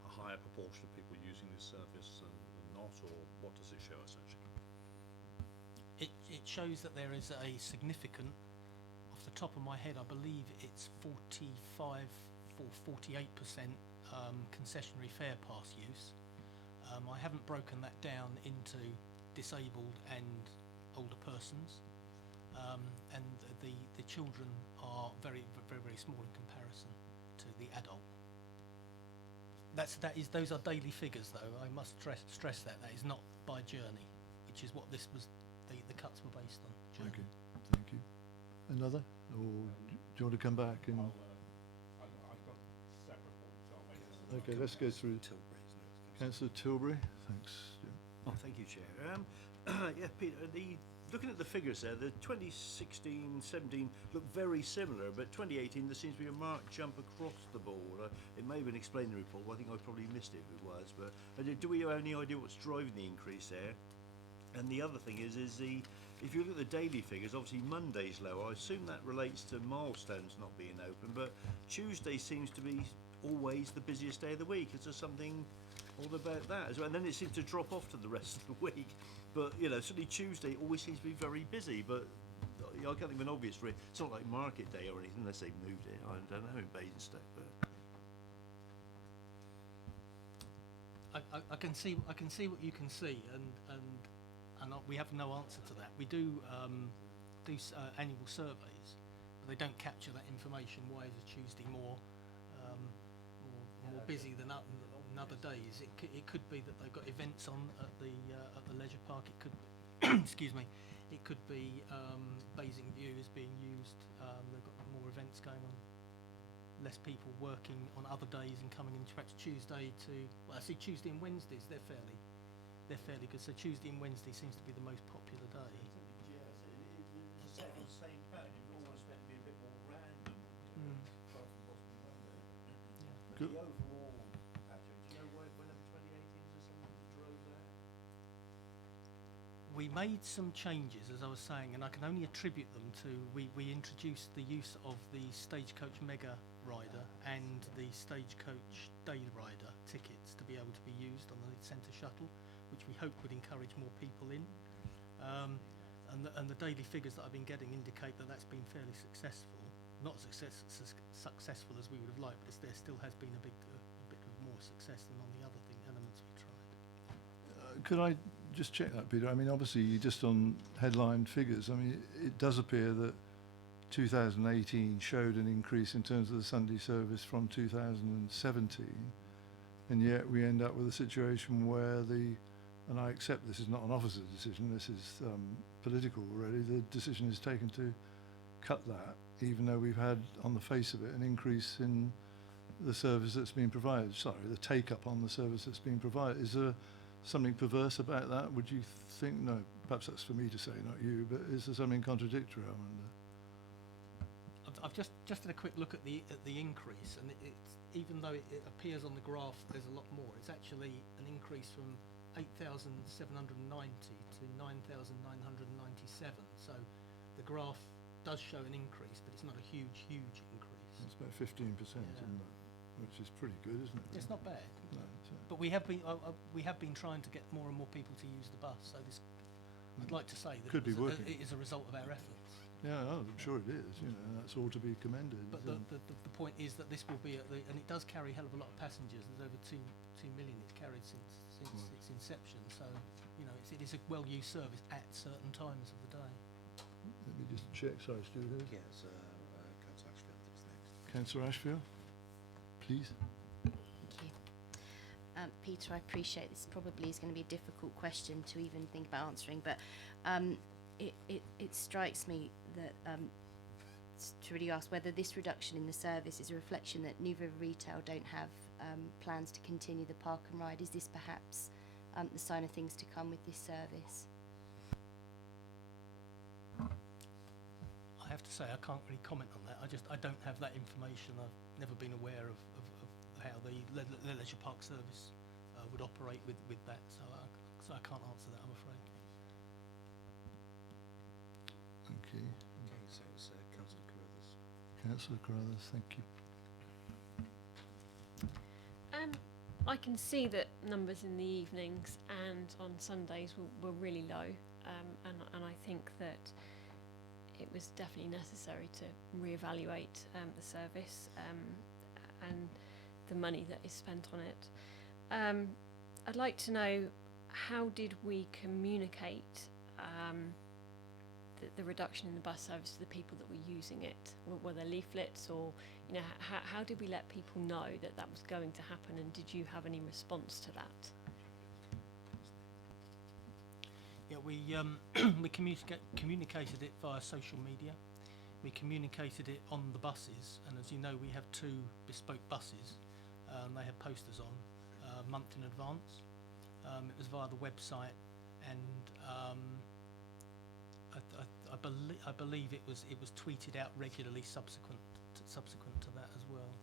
higher proportion of people using this service than not, or what does it show us actually? It shows that there is a significant the top of my head, I believe it's 45 or 48% concessionary fare pass use. I haven't broken that down into disabled and older persons, and the children are very small in comparison to the adult. Those are daily figures, though. I must stress that is not by journey, which is what this was. The cuts were based on. Journey. Okay, thank you. Another, or do you want to come back and? I've got separate points, so I'll make it. Okay, let's go through. Councillor Tilbury, thanks. Jim. Oh, thank you, Chair. Yeah, Peter, looking at the figures there, the 2016-17 look very similar, but 2018 there seems to be a marked jump across the board. It may have been explained in the report, I think I probably missed it if it was, but do we have any idea what's driving the increase there? And the other thing is if you look at the daily figures, obviously Monday's low. I assume that relates to milestones not being open, but Tuesday seems to be always the busiest day of the week. Is there something all about that as well? And then it seems to drop off to the rest of the week. But, you know, certainly Tuesday always seems to be very busy, but I can't think of an obvious for it. It's not like market day or anything, unless they've moved it. I don't know in Basingstoke, but... I can see what you can see, and we have no answer to that. We do annual surveys, but they don't capture that information. Why is a Tuesday more busy than other days? It could be that they've got events on at the leisure park. It could excuse me. It could be Basing View is being used. They've got more events going on. Less people working on other days and coming in. Perhaps Tuesday to, well, I see Tuesday and Wednesdays. They're fairly good. So Tuesday and Wednesday seems to be the most popular day. Yeah, it's the same pattern. You'd almost expect to be a bit more random. Apart from possibly Monday. But Good. the overall pattern, do you know when in 2018 is there something that drove that? We made some changes, as I was saying, and I can only attribute them to we introduced the use of the Stagecoach Mega Rider and the Stagecoach Day Rider tickets to be able to be used on the centre shuttle, which we hope would encourage more people in. And the daily figures that I've been getting indicate that that's been fairly successful. Not successful as we would have liked, but there still has been a bit of more success than on the other elements we tried. Could I just check that, Peter? I mean, obviously, just on headline figures, I mean, it does appear that 2018 showed an increase in terms of the Sunday service from 2017, and yet we end up with a situation where and I accept this is not an officer's decision, this is political already, the decision is taken to cut that, even though we've had, on the face of it, an increase in the service that's been provided. Sorry, the take-up on the service that's been provided. Is there something perverse about that, would you think? No, perhaps that's for me to say, not you, but is there something contradictory, I wonder? I've just did a quick look at the increase, and it's even though it appears on the graph there's a lot more, it's actually an increase from 8,790 to 9,997. So the graph does show an increase, but it's not a huge increase. It's about 15%, isn't it? Which is pretty good, isn't it? It's not bad. No, But we have been trying to get more and more people to use the bus. So this, I'd like to say that Could be working. it is a result of our efforts. Yeah, I'm sure it is. You know, that's all to be commended. But the point is that this will be and it does carry a hell of a lot of passengers. There's over 2 million it's carried since its inception. So you know, it is a well-used service at certain times of the day. Let me just check. Sorry, Stuart. Yes, Councillor Ashfield is next. Councillor Ashfield, please. Thank you. Peter, I appreciate this probably is going to be a difficult question to even think about answering, but it strikes me that to really ask whether this reduction in the service is a reflection that New River Retail don't have plans to continue the park and ride. Is this perhaps the sign of things to come with this service? I have to say I can't really comment on that. I don't have that information. I've never been aware of how the leisure park service would operate with that, so I can't answer that, I'm afraid. Okay. Okay, so it's Councillor Carruthers. Councillor Carruthers, thank you. I can see that numbers in the evenings and on Sundays were really low, and I think that it was definitely necessary to reevaluate the service and the money that is spent on it. I'd like to know, how did we communicate the reduction in the bus service to the people that were using it? Were there leaflets, or how did we let people know that that was going to happen, and did you have any response to that? Yeah, we communicated it via social media. We communicated it on the buses, and as you know, we have 2 bespoke buses. They had posters on a month in advance. It was via the website, and I believe it was tweeted out regularly subsequent to that as well.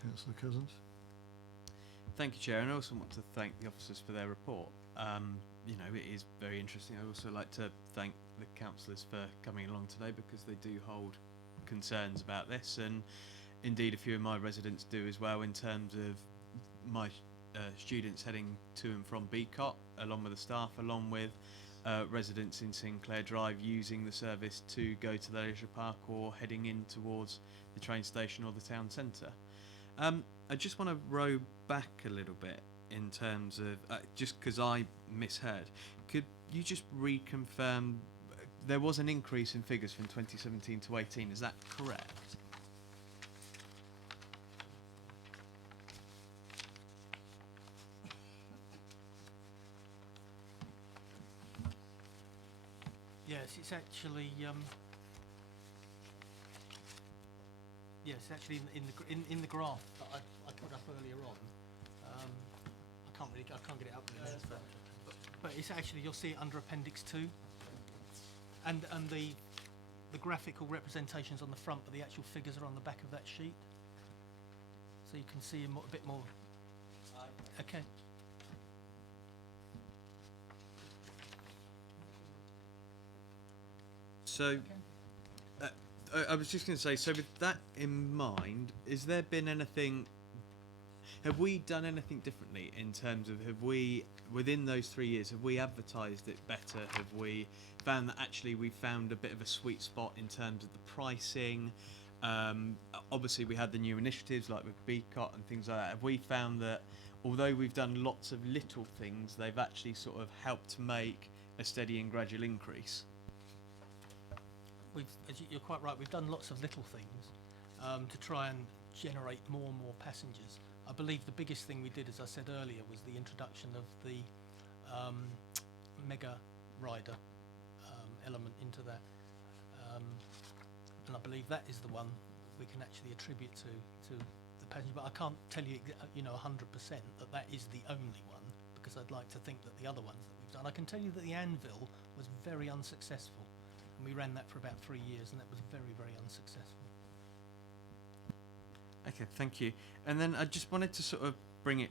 Councillor Cousins. Thank you, Chair, and I also want to thank the officers for their report. It is very interesting. I also like to thank the councillors for coming along today, because they do hold concerns about this, and indeed a few of my residents do as well, in terms of my students heading to and from Beacott, along with the staff, along with residents in Sinclair Drive using the service to go to the leisure park or heading in towards the train station or the town centre. I just want to row back a little bit in terms of, just because I misheard, could you just reconfirm, there was an increase in figures from 2017 to 18, is that correct? Yes, it's actually in the graph that I put up earlier on. I can't get it up there, but it's actually, you'll see it under Appendix 2, and the graphical representations on the front, but the actual figures are on the back of that sheet, so you can see a bit more. Okay. So, I was just going to say, so with that in mind, has there been anything, have we done anything differently in terms of, have we, within those 3 years, have we advertised it better? Have we found that actually we found a bit of a sweet spot in terms of the pricing? Obviously we had the new initiatives like with Beacott and things like that. Have we found that although we've done lots of little things, they've actually sort of helped make a steady and gradual increase? You're quite right, we've done lots of little things to try and generate more and more passengers. I believe the biggest thing we did, as I said earlier, was the introduction of the mega rider element into that, and I believe that is the one we can actually attribute to the passenger, but I can't tell you 100% that is the only one, because I'd like to think that the other ones that we've done, I can tell you that the Anvil was very unsuccessful. And we ran that for about 3 years, and that was very, very unsuccessful. Okay, thank you. And then I just wanted to sort of bring it,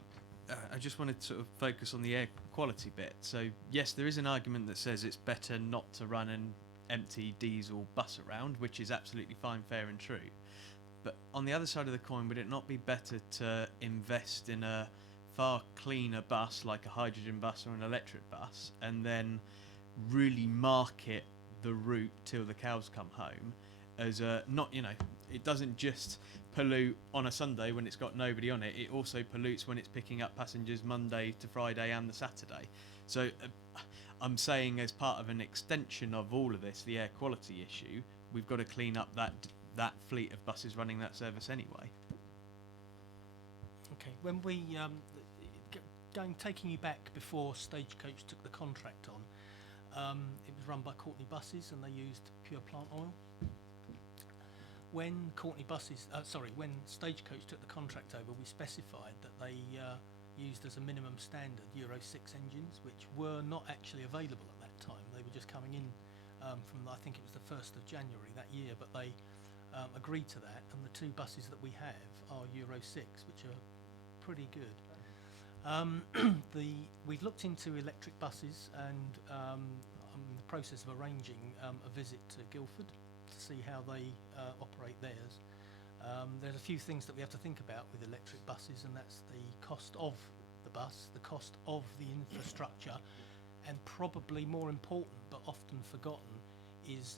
I just wanted to sort of focus on the air quality bit. So yes, there is an argument that says it's better not to run an empty diesel bus around, which is absolutely fine, fair and true. But on the other side of the coin, would it not be better to invest in a far cleaner bus, like a hydrogen bus or an electric bus, and then really market the route till the cows come home as a, not, it doesn't just pollute on a Sunday when it's got nobody on it, it also pollutes when it's picking up passengers Monday to Friday and the Saturday. So I'm saying, as part of an extension of all of this, the air quality issue, we've got to clean up that fleet of buses running that service anyway. Okay, when we taking you back before Stagecoach took the contract on, it was run by Courtney Buses, and they used pure plant oil. When when Stagecoach took the contract over, we specified that they used as a minimum standard Euro 6 engines, which were not actually available at that time. They were just coming in from, I think it was the 1st of January that year, but they agreed to that, and the 2 buses that we have are Euro 6, which are pretty good. We've looked into electric buses, and I'm in the process of arranging a visit to Guildford to see how they operate theirs. There's a few things that we have to think about with electric buses, and that's the cost of the bus, the cost of the infrastructure, and probably more important but often forgotten is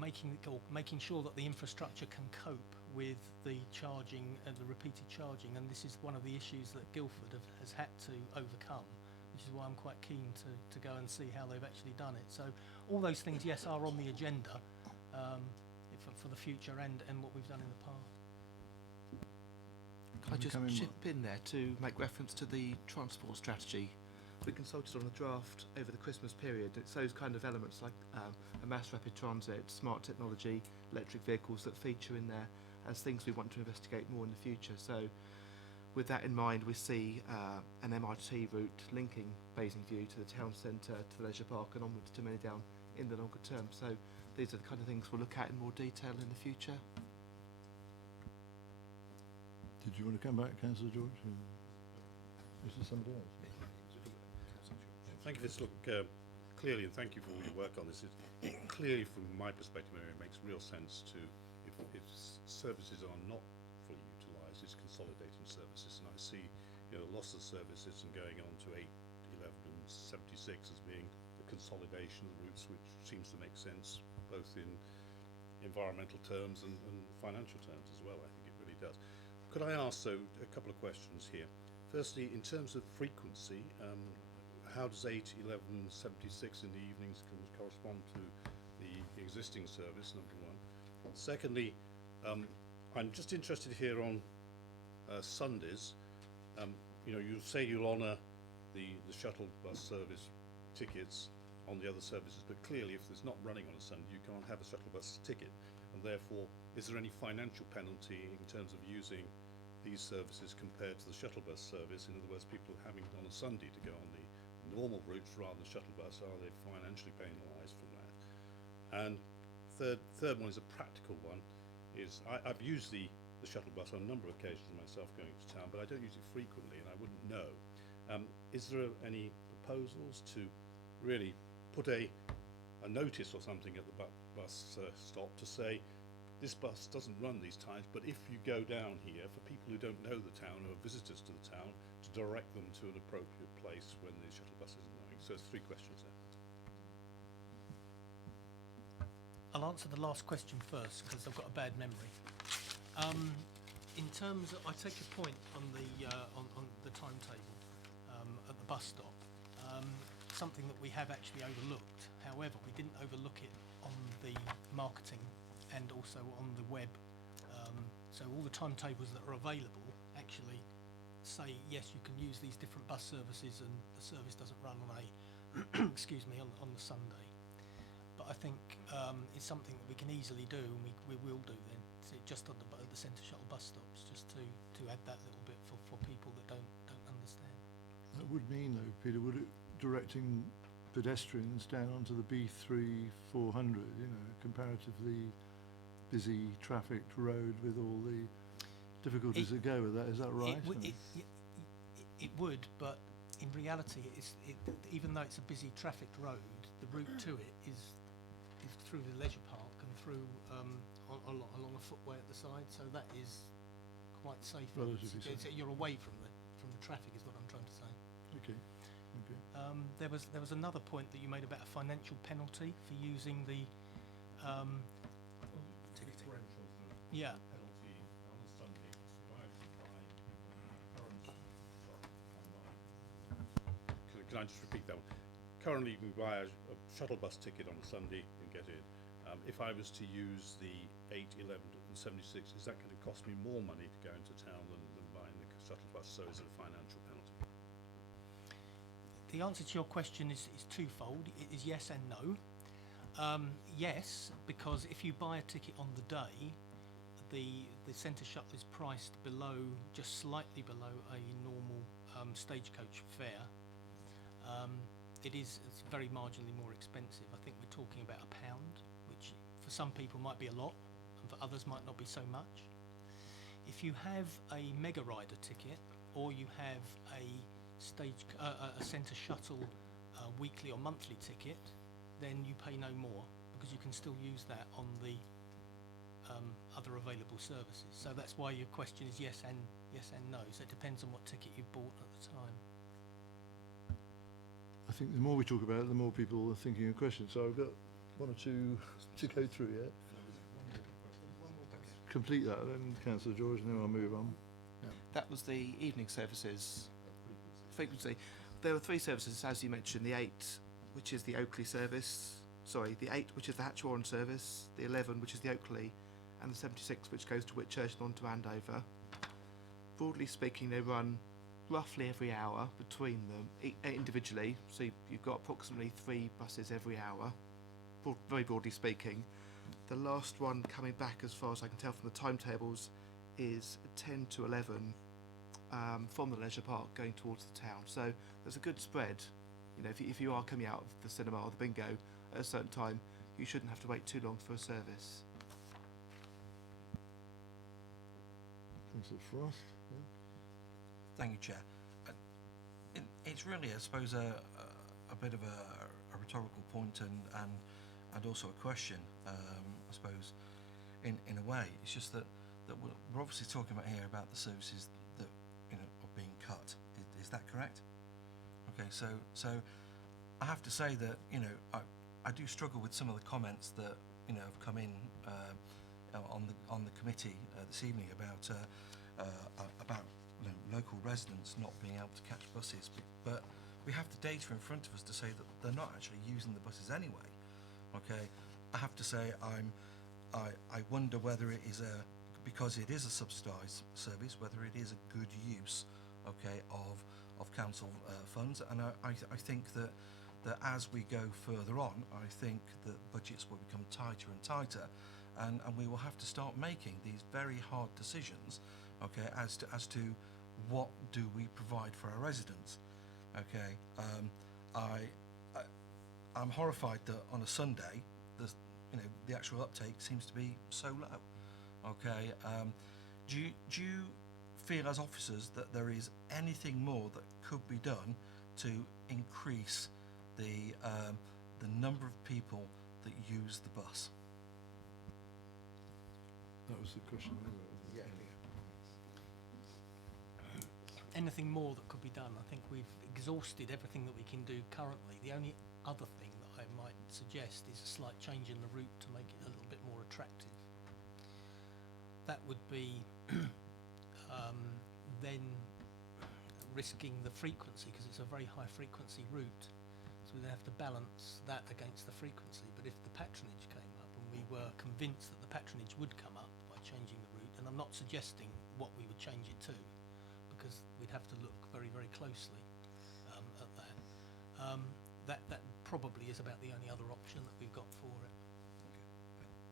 making sure that the infrastructure can cope with the charging and the repeated charging, and this is one of the issues that Guildford has had to overcome, which is why I'm quite keen to go and see how they've actually done it. So all those things, yes, are on the agenda for the future and what we've done in the past. Can I just chip in there to make reference to the transport strategy? We consulted on a draft over the Christmas period. It's those kind of elements like a mass rapid transit, smart technology, electric vehicles that feature in there as things we want to investigate more in the future. So with that in mind, we see an MRT route linking Basingview to the town centre, to the leisure park and onwards to Down in the longer term. So these are the kind of things we'll look at in more detail in the future. Did you want to come back, Councillor George? Is there somebody else? Thank you for this. Look, clearly, and thank you for all your work on this. It clearly, from my perspective, it makes real sense to, if services are not fully utilised, it's consolidating services. And I see, loss of services and going on to 8, 11 and 76 as being the consolidation of the routes, which seems to make sense both in environmental terms and financial terms as well. I think it really does. Could I ask, so, a couple of questions here. Firstly, in terms of frequency, how does 8, 11, 76 in the evenings correspond to the existing service, number one? Secondly, I'm just interested here on Sundays. You say you'll honour the shuttle bus service tickets on the other services, but clearly if it's not running on a Sunday, you can't have a shuttle bus ticket. And therefore, is there any financial penalty in terms of using these services compared to the shuttle bus service? In other words, people having on a Sunday to go on the normal routes rather than shuttle bus, are they financially penalised from that? And third one is a practical one. I've used the shuttle bus on a number of occasions myself going to town, but I don't use it frequently and I wouldn't know. Is there any proposals to really put a notice or something at the bus stop to say this bus doesn't run these times, but if you go down here, for people who don't know the town or are visitors to the town, to direct them to an appropriate place when the shuttle bus isn't running? So there's 3 questions there. I'll answer the last question first because I've got a bad memory. In terms of, I take your point on the timetable at the bus stop. Something that we have actually overlooked. However, we didn't overlook it on the marketing and also on the web. So all the timetables that are available actually say yes, you can use these different bus services, and the service doesn't run on a excuse me on the Sunday. But I think it's something that we can easily do, and we will do then. So just on the centre shuttle bus stops, just to add that little bit for people that don't understand. That would mean, though, Peter, would it directing pedestrians down onto the B3 400, comparatively busy trafficked road with all the difficulties that go with that? Is that right? It would, but in reality, even though it's a busy trafficked road, the route to it is through the leisure park and through along a footway at the side, so that is quite safe. You're away from the traffic, is what I'm trying to say. Okay. There was another point that you made about a financial penalty for using the yeah. Penalty on a Sunday if I was to buy current stock online. Can I just repeat that one? Currently, you can buy a shuttle bus ticket on a Sunday and get in. If I was to use the 8, 11 and 76, is that going to cost me more money to go into town than buying the shuttle bus? So is it a financial penalty? The answer to your question is twofold. It is yes and no. Yes, because if you buy a ticket on the day, the centre shuttle is priced just slightly below a normal stagecoach fare. It's very marginally more expensive. I think we're talking about £1, which for some people might be a lot, and for others might not be so much. If you have a mega rider ticket, or you have a centre shuttle weekly or monthly ticket, then you pay no more, because you can still use that on the other available services. So that's why your question is yes and no. So it depends on what ticket you bought at the time. I think the more we talk about it, the more people are thinking of questions. So I've got one or two to go through yet. Complete that then, Councillor George, and then I'll move on. That was the evening services frequency. There were 3 services, as you mentioned, the 8, which is the Oakley service, the 8, which is the Hatch Warren service, the 11, which is the Oakley, and the 76, which goes to Whitchurch and on to Andover. Broadly speaking, they run roughly every hour between them, individually, so you've got approximately 3 buses every hour, very broadly speaking. The last one coming back, as far as I can tell from the timetables, is 10 to 11 from the leisure park going towards the town. So there's a good spread. You know, if you are coming out of the cinema or the bingo at a certain time, you shouldn't have to wait too long for a service. Councillor Frost. Yeah. Thank you, Chair. It's really, I suppose, a bit of a rhetorical point and also a question, I suppose, in a way. It's just that we're obviously talking about here about the services that, you know, are being cut. Is that correct? Okay, so I have to say that, you know, I do struggle with some of the comments that, you know, have come in on the committee this evening about you know, local residents not being able to catch buses, but we have the data in front of us to say that they're not actually using the buses anyway. Okay, I have to say I wonder whether it is because it is a subsidised service, whether it is a good use, okay, of council funds, and I think that as we go further on, I think that budgets will become tighter and tighter, and we will have to start making these very hard decisions, okay, as to what do we provide for our residents. Okay, I'm horrified that on a Sunday, the actual uptake seems to be so low. Okay, do you feel as officers that there is anything more that could be done to increase the number of people that use the bus? That was the question. Yeah. Anything more that could be done? I think we've exhausted everything that we can do currently. The only other thing that I might suggest is a slight change in the route to make it a little bit more attractive. That would be then risking the frequency, because it's a very high frequency route, so we'd have to balance that against the frequency. But if the patronage came up, and we were convinced that the patronage would come up by changing the route, and I'm not suggesting what we would change it to, because we'd have to look very, very closely at that. That probably is about the only other option that we've got for it. Okay.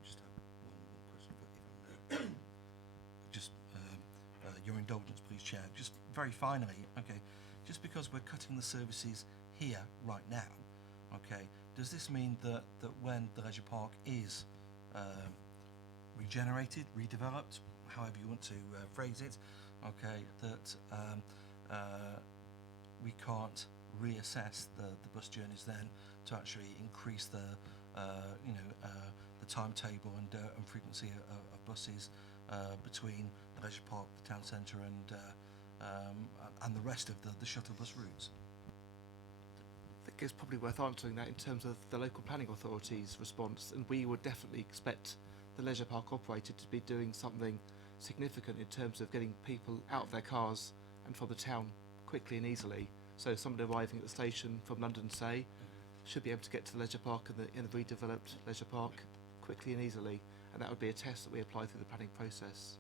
Just have one more question, but if I may. Just your indulgence, please, Chair. Just very finally, okay, just because we're cutting the services here right now, okay, does this mean that when the leisure park is regenerated, redeveloped, however you want to phrase it, okay, that we can't reassess the bus journeys then to actually increase the timetable and frequency of buses between the leisure park, the town centre, and the rest of the shuttle bus routes? I think it's probably worth answering that in terms of the local planning authority's response, and we would definitely expect the leisure park operator to be doing something significant in terms of getting people out of their cars and from the town quickly and easily. So somebody arriving at the station from London, say, should be able to get to the leisure park in the redeveloped leisure park quickly and easily, and that would be a test that we apply through the planning process.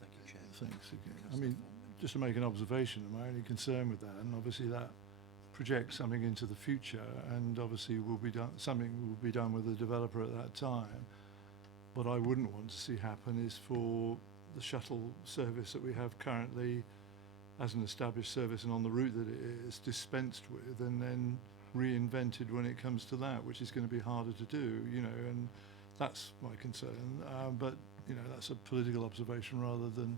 Thank you, Chair. Thanks again. I mean, just to make an observation, my only concern with that, and obviously that projects something into the future, and obviously something will be done with the developer at that time. What I wouldn't want to see happen is for the shuttle service that we have currently as an established service and on the route that it is dispensed with and then reinvented when it comes to that, which is going to be harder to do, you know, and that's my concern. But, you know, that's a political observation rather than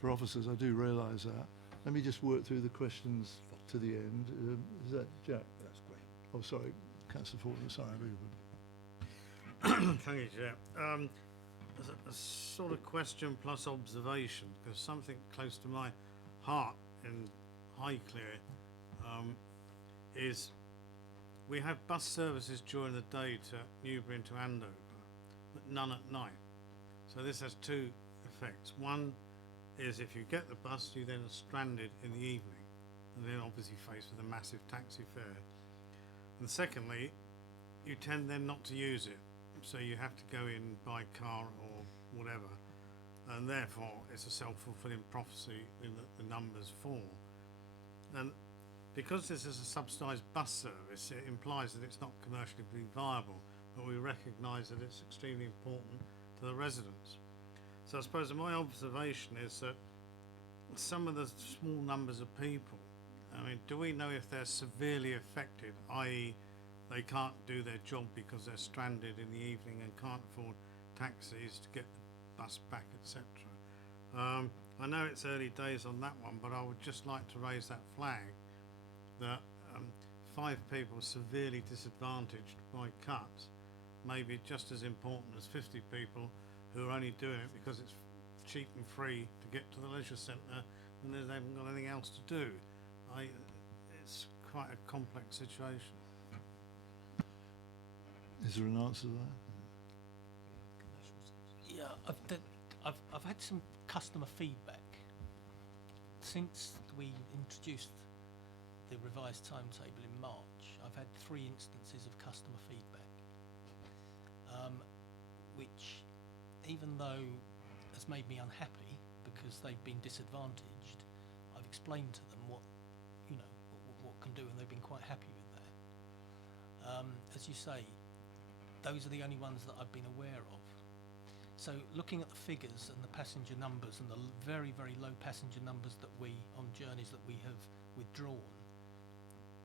for officers. I do realise that. Let me just work through the questions to the end. Is that Jack? That's great. Oh, sorry, Councillor Fortner, sorry, I beg your Thank you, Chair. A sort of question plus observation, because something close to my heart in Highclere is we have bus services during the day to Newbury and to Andover, but none at night. So this has two effects. One is if you get the bus, you then are stranded in the evening, and then obviously faced with a massive taxi fare. And secondly, you tend then not to use it, so you have to go in by car or whatever, and therefore it's a self-fulfilling prophecy in that the numbers fall. And because this is a subsidised bus service, it implies that it's not commercially viable, but we recognise that it's extremely important to the residents. So I suppose my observation is that some of the small numbers of people, I mean, do we know if they're severely affected, i.e. they can't do their job because they're stranded in the evening and can't afford taxis to get the bus back, etc. I know it's early days on that one, but I would just like to raise that flag that 5 people severely disadvantaged by cuts may be just as important as 50 people who are only doing it because it's cheap and free to get to the leisure centre and they haven't got anything else to do. It's quite a complex situation. Is there an answer to that? Yeah, I've had some customer feedback since we introduced the revised timetable in March. I've had 3 instances of customer feedback, which, even though has made me unhappy because they've been disadvantaged, I've explained to them what can do, and they've been quite happy with that. As you say, those are the only ones that I've been aware of. So looking at the figures and the passenger numbers and the very, very low passenger numbers that on journeys that we have withdrawn,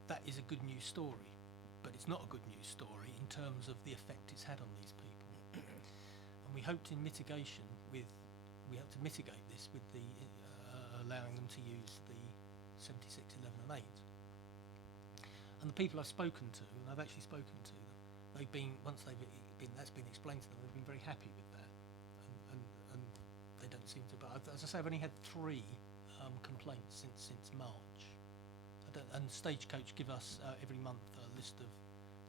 that is a good news story, but it's not a good news story in terms of the effect it's had on these people. And we hoped in mitigation we have to mitigate this with the allowing them to use the 76, 11 and 8. And the people I've spoken to, and I've actually spoken to them, they've been, once that's been explained to them, they've been very happy with that, and they don't seem to. But as I say, I've only had 3 complaints since March. And Stagecoach give us every month a list of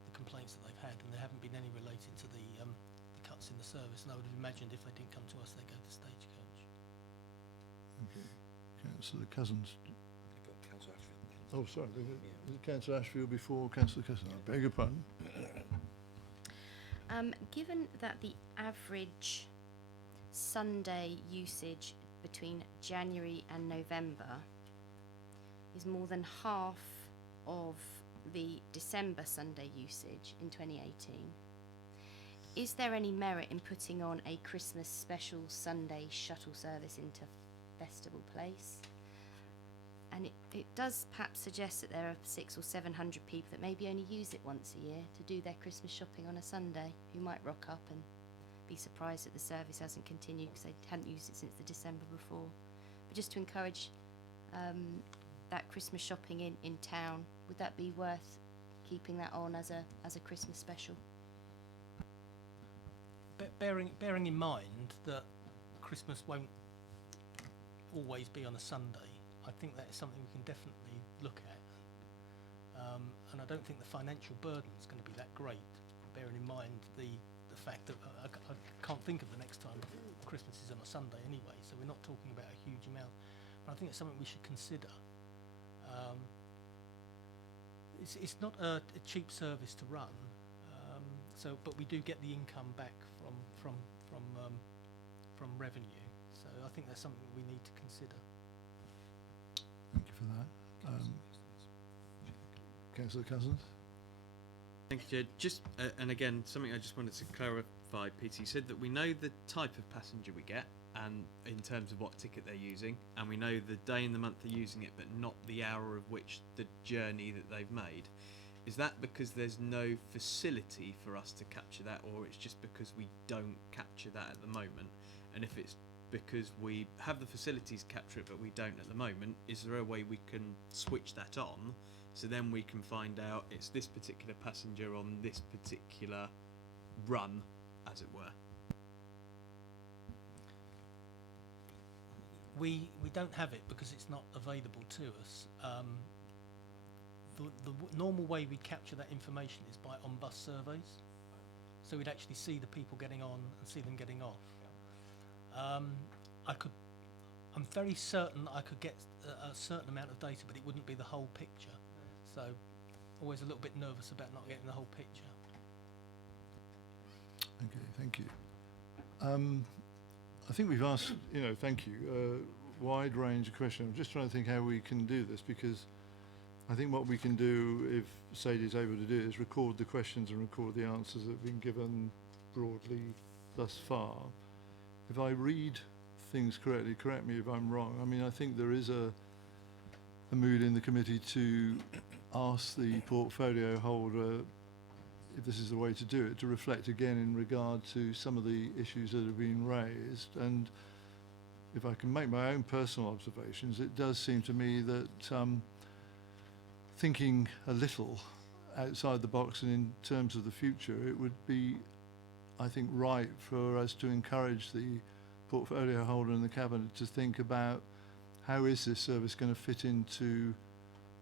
the complaints that they've had, and there haven't been any related to the cuts in the service. And I would have imagined if they didn't come to us, they'd go to Stagecoach. Okay. Councillor Cousins. Oh, sorry. Is it Councillor Ashfield before Councillor Cousins? I beg your pardon. Given that the average Sunday usage between January and November is more than half of the December Sunday usage in 2018, is there any merit in putting on a Christmas special Sunday shuttle service into Festival Place? And it does perhaps suggest that there are 600 or 700 people that maybe only use it once a year to do their Christmas shopping on a Sunday, who might rock up and be surprised that the service hasn't continued because they hadn't used it since the December before. But just to encourage that Christmas shopping in town, would that be worth keeping that on as a Christmas special? Bearing in mind that Christmas won't always be on a Sunday, I think that is something we can definitely look at. And I don't think the financial burden is going to be that great, bearing in mind the fact that I can't think of the next time Christmas is on a Sunday anyway, so we're not talking about a huge amount. But I think it's something we should consider. It's not a cheap service to run, but we do get the income back from revenue. So I think that's something we need to consider. Thank you for that. Councillor Cousins. Thank you, Chair. Just and again, something I just wanted to clarify, Peter. You said that we know the type of passenger we get, and in terms of what ticket they're using, and we know the day in the month they're using it, but not the hour of which the journey that they've made. Is that because there's no facility for us to capture that, or it's just because we don't capture that at the moment? And if it's because we have the facilities to capture it but we don't at the moment, is there a way we can switch that on so then we can find out it's this particular passenger on this particular run as it were. We don't have it because it's not available to us. The normal way we capture that information is by on-bus surveys. So we'd actually see the people getting on and see them getting off. I'm very certain I could get a certain amount of data, but it wouldn't be the whole picture. So always a little bit nervous about not getting the whole picture. Okay, thank you. I think we've asked, thank you, a wide range of questions. I'm just trying to think how we can do this, because I think what we can do, if Sadie's able to do it, is record the questions and record the answers that have been given broadly thus far. If I read things correctly, correct me if I'm wrong, I mean, I think there is a mood in the committee to ask the portfolio holder, if this is the way to do it, to reflect again in regard to some of the issues that have been raised. And if I can make my own personal observations, it does seem to me that thinking a little outside the box and in terms of the future, it would be, I think, right for us to encourage the portfolio holder and the cabinet to think about how is this service going to fit into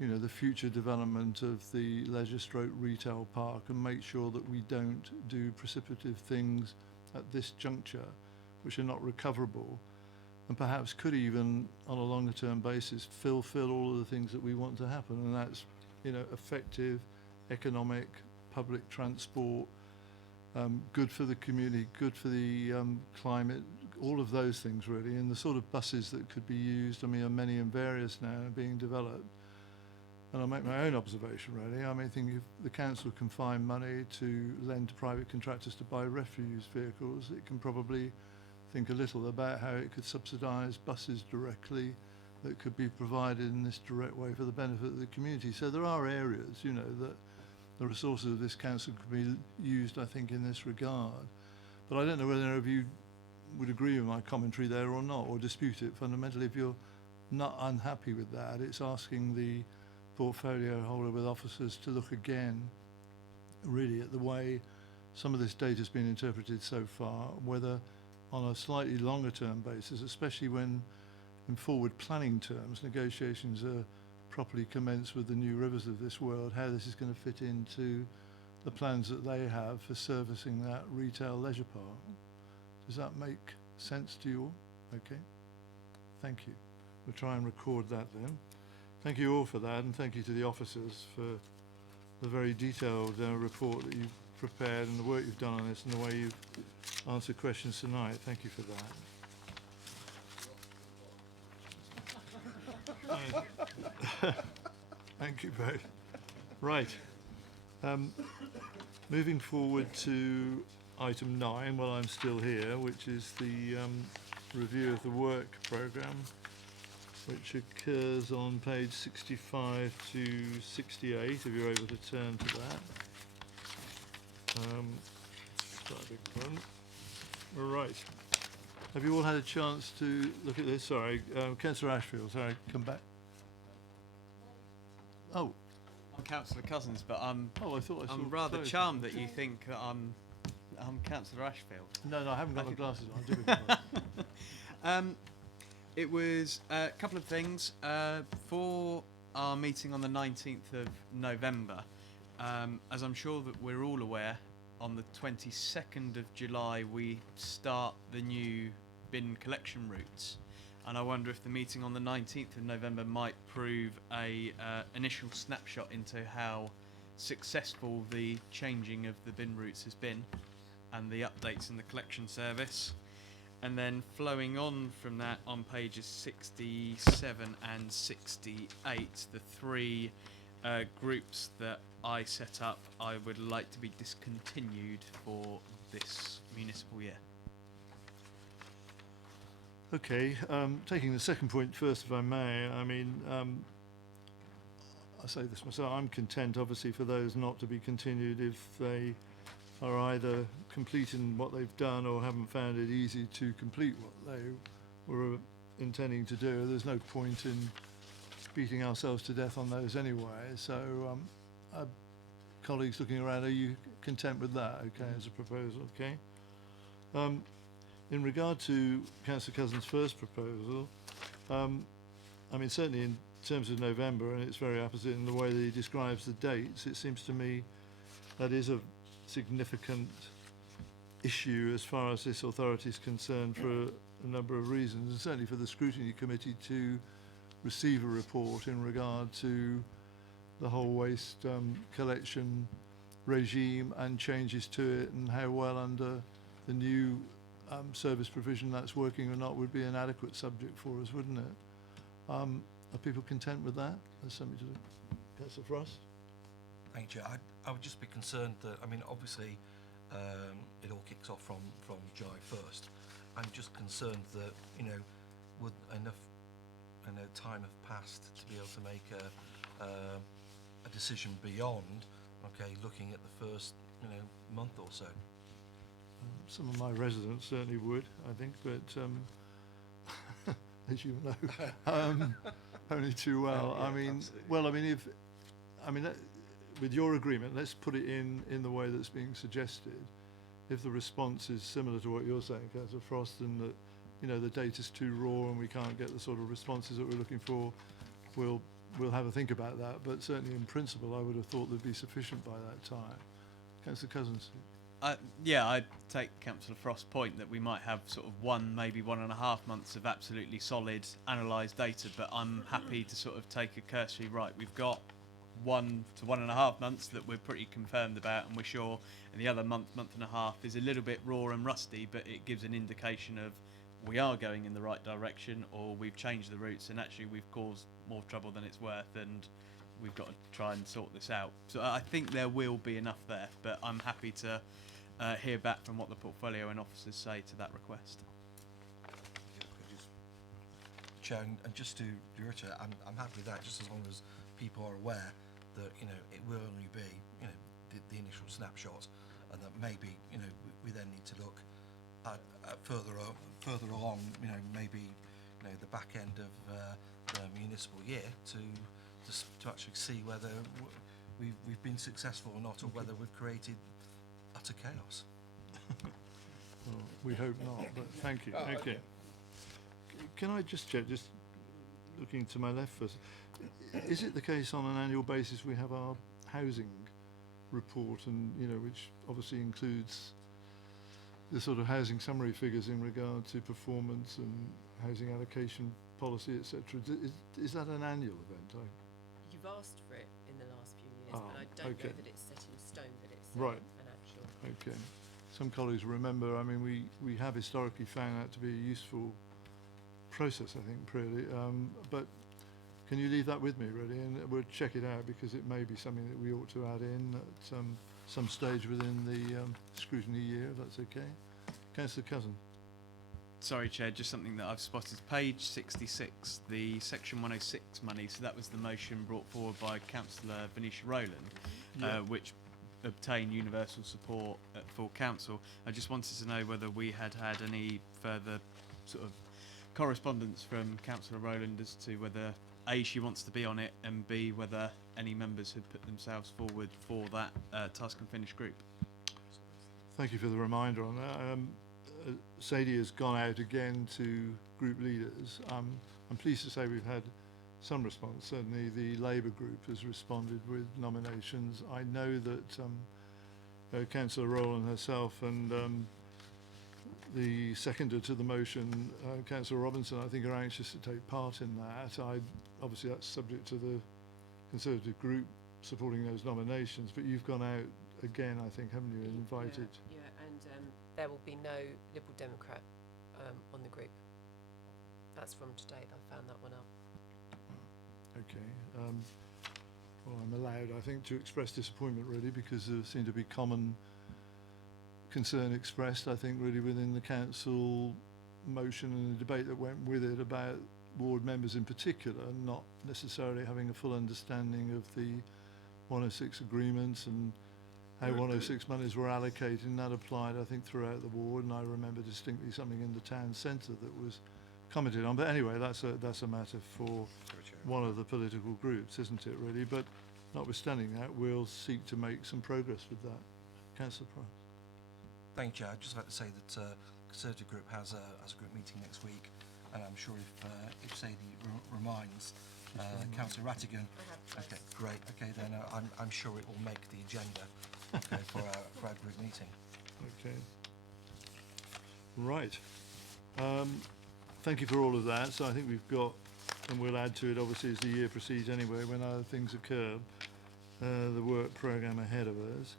the future development of the leisure/retail park, and make sure that we don't do precipitative things at this juncture which are not recoverable, and perhaps could even on a longer term basis fulfill all of the things that we want to happen, and that's effective economic public transport, good for the community, good for the climate, all of those things really. And the sort of buses that could be used, I mean, are many and various now being developed. And I'll make my own observation really. I mean, I think if the council can find money to lend to private contractors to buy refuse vehicles, it can probably think a little about how it could subsidise buses directly that could be provided in this direct way for the benefit of the community. So there are areas, that the resources of this council could be used, I think, in this regard. But I don't know whether any of you would agree with my commentary there or not, or dispute it. Fundamentally, if you're not unhappy with that, it's asking the portfolio holder with officers to look again really at the way some of this data has been interpreted so far, whether on a slightly longer term basis, especially when in forward planning terms negotiations are properly commenced with the New Rivers of this world, how this is going to fit into the plans that they have for servicing that retail leisure park. Does that make sense to you all? Okay, thank you. We'll try and record that then. Thank you all for that, and thank you to the officers for the very detailed report that you've prepared and the work you've done on this and the way you've answered questions tonight. Thank you for that. Thank you both. Right. Moving forward to item 9, while I'm still here, which is the review of the work programme, which occurs on page 65 to 68, if you're able to turn to that. Quite a big one. All right. Have you all had a chance to look at this? Sorry, Councillor Ashfield, sorry, come back. Oh. I'm Councillor Cousins, but I'm rather close. charmed that you think that I'm Councillor Ashfield. No, I haven't got my glasses on. It was a couple of things. For our meeting on the 19th of November, as I'm sure that we're all aware, on the 22nd of July we start the new bin collection routes. And I wonder if the meeting on the 19th of November might prove a initial snapshot into how successful the changing of the bin routes has been and the updates in the collection service. And then flowing on from that, on pages 67 and 68, the three groups that I set up, I would like to be discontinued for this municipal year. Okay, taking the second point first, if I may. I mean, I say this myself, I'm content, obviously, for those not to be continued if they are either completing what they've done or haven't found it easy to complete what they were intending to do. There's no point in beating ourselves to death on those anyway. So, colleagues looking around, are you content with that? Okay, as a proposal, okay? In regard to Councillor Cousins' first proposal, I mean, certainly in terms of November, and it's very opposite in the way that he describes the dates, it seems to me that is a significant issue as far as this authority is concerned for a number of reasons, and certainly for the Scrutiny Committee to receive a report in regard to the whole waste collection regime and changes to it, and how well under the new service provision that's working or not would be an adequate subject for us, wouldn't it? Are people content with that? There's something to do. Councillor Frost? Thank you. I would just be concerned that, I mean, obviously, it all kicks off from July 1st. I'm just concerned that, you know, would enough time have passed to be able to make a decision beyond, okay, looking at the first, you know, month or so. Some of my residents certainly would, I think, but as you know, only too well. Yeah, I mean, absolutely. well, I mean, with your agreement, let's put it in the way that's being suggested. If the response is similar to what you're saying, Councillor Frost, and that, you know, the data's too raw and we can't get the sort of responses that we're looking for, we'll have a think about that. But certainly in principle, I would have thought there'd be sufficient by that time. Councillor Cousins? Yeah, I'd take Councillor Frost's point that we might have sort of 1, maybe 1.5 months of absolutely solid analysed data, but I'm happy to sort of take a cursory, right, we've got 1 to 1.5 months that we're pretty confirmed about and we're sure, and the other month and a half is a little bit raw and rusty, but it gives an indication of we are going in the right direction, or we've changed the routes and actually we've caused more trouble than it's worth, and we've got to try and sort this out. So I think there will be enough there, but I'm happy to hear back from what the portfolio and officers say to that request. Chair, and just to reiterate, I'm happy with that, just as long as people are aware that, you know, it will only be, you know, the initial snapshot, and that maybe, you know, we then need to look at further along, you know, maybe, you know, the back end of the municipal year to actually see whether we've been successful or not, or whether we've created utter chaos. Well, we hope not, but thank you. Thank you. Can I just check, just looking to my left first, is it the case on an annual basis we have our housing report, and, you know, which obviously includes the sort of housing summary figures in regard to performance and housing allocation policy, etc. Is that an annual event? You've asked for it in the last few years, Ah, but I don't okay. know that it's set in stone, that it's Right. an actual. Okay. Some colleagues remember, I mean, we have historically found that to be a useful process, I think, really. But can you leave that with me, really, and we'll check it out, because it may be something that we ought to add in at some stage within the scrutiny year, if that's okay. Councillor Cousin. Sorry, Chair, just something that I've spotted. Page 66, the Section 106 money, so that was the motion brought forward by Councillor Venetia Rowland, which obtained universal support at full council. I just wanted to know whether we had any further sort of correspondence from Councillor Rowland as to whether A, she wants to be on it, and B, whether any members had put themselves forward for that task and finish group. Thank you for the reminder on that. Sadie has gone out again to group leaders. I'm pleased to say we've had some response. Certainly the Labour group has responded with nominations. I know that Councillor Rowland herself and the seconder to the motion, Councillor Robinson, I think, are anxious to take part in that. Obviously that's subject to the Conservative group supporting those nominations, but you've gone out again, I think, haven't you, and invited? Yeah, and there will be no Liberal Democrat on the group. That's from today. I found that one up. Okay. Well, I'm allowed, I think, to express disappointment, really, because there seemed to be common concern expressed, I think, really within the council motion and the debate that went with it about ward members in particular not necessarily having a full understanding of the 106 agreements and how 106 monies were allocated, and that applied, I think, throughout the ward. And I remember distinctly something in the town centre that was commented on. But anyway, that's a matter for one of the political groups, isn't it, really? But notwithstanding that, we'll seek to make some progress with that. Councillor Price. Thank you, Chair. I'd just like to say that Conservative Group has a group meeting next week, and I'm sure if Sadie reminds Councillor Rattigan. Okay, great. Okay, then I'm sure it will make the agenda. Okay, for our group meeting. Okay. Right. Thank you for all of that. So I think we've got, and we'll add to it obviously as the year proceeds anyway, when other things occur, the work programme ahead of us.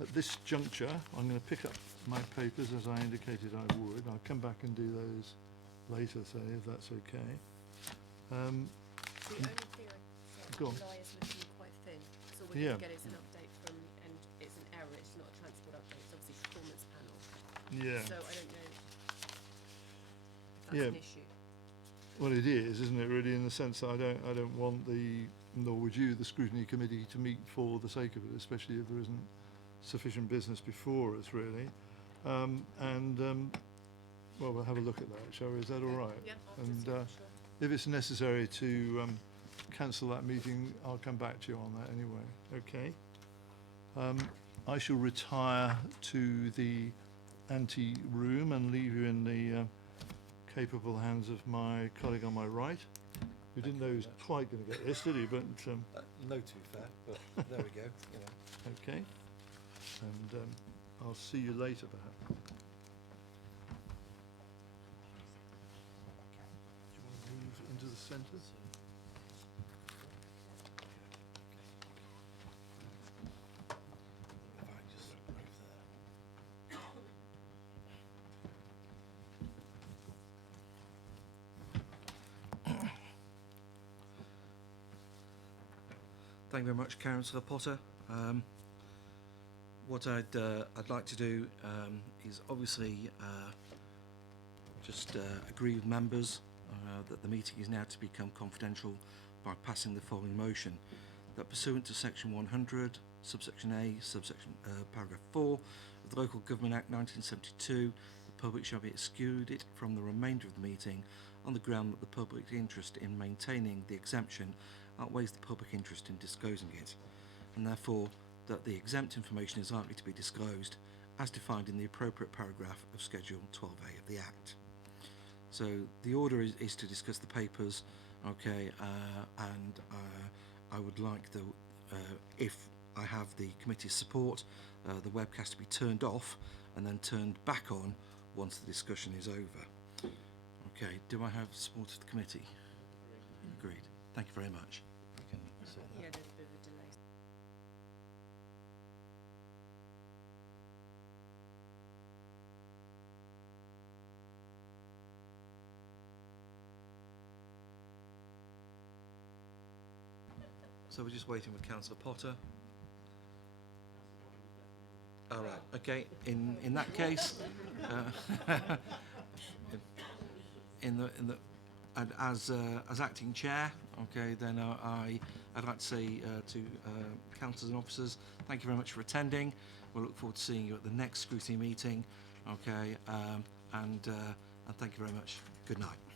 At this juncture, I'm going to pick up my papers as I indicated I would. I'll come back and do those later, say, if that's okay. The only thing Go on. July is looking quite thin, so we're Yeah. going to get is an update from, and it's an error, it's not a transport update, it's obviously performance panel. Yeah. So I don't know if that's Yeah. an issue. Well, it is, isn't it, really, in the sense that I don't want nor would you, the scrutiny committee, to meet for the sake of it, especially if there isn't sufficient business before us, really. Well, we'll have a look at that, shall we? Is that all right? Yeah, And sure. if it's necessary to cancel that meeting, I'll come back to you on that anyway. Okay. I shall retire to the ante-room and leave you in the capable hands of my colleague on my right, who didn't know he was quite going to get this, did he? But No, to be fair, but there we go. You know. okay. And I'll see you later, perhaps. Do you want to move into the centre? If I just move there. Thank you very much, Councillor Potter. What I'd like to do is obviously just agree with members that the meeting is now to become confidential by passing the following motion: that pursuant to Section 100, subsection A, subsection paragraph 4 of the Local Government Act 1972, the public shall be excluded from the remainder of the meeting on the ground that the public interest in maintaining the exemption outweighs the public interest in disclosing it, and therefore that the exempt information is likely to be disclosed as defined in the appropriate paragraph of Schedule 12A of the Act. So the order is to discuss the papers, okay, and I would like the, if I have the committee's support, the webcast to be turned off and then turned back on once the discussion is over. Okay, do I have support of the committee? Agreed. Thank you very much. We can sort that. Yeah, there's a bit of a delay. So we're just waiting for Councillor Potter. All right. Okay. In that case, and as acting chair, okay, then I'd like to say to councillors and officers, thank you very much for attending. We'll look forward to seeing you at the next scrutiny meeting. Okay, and thank you very much. Good night.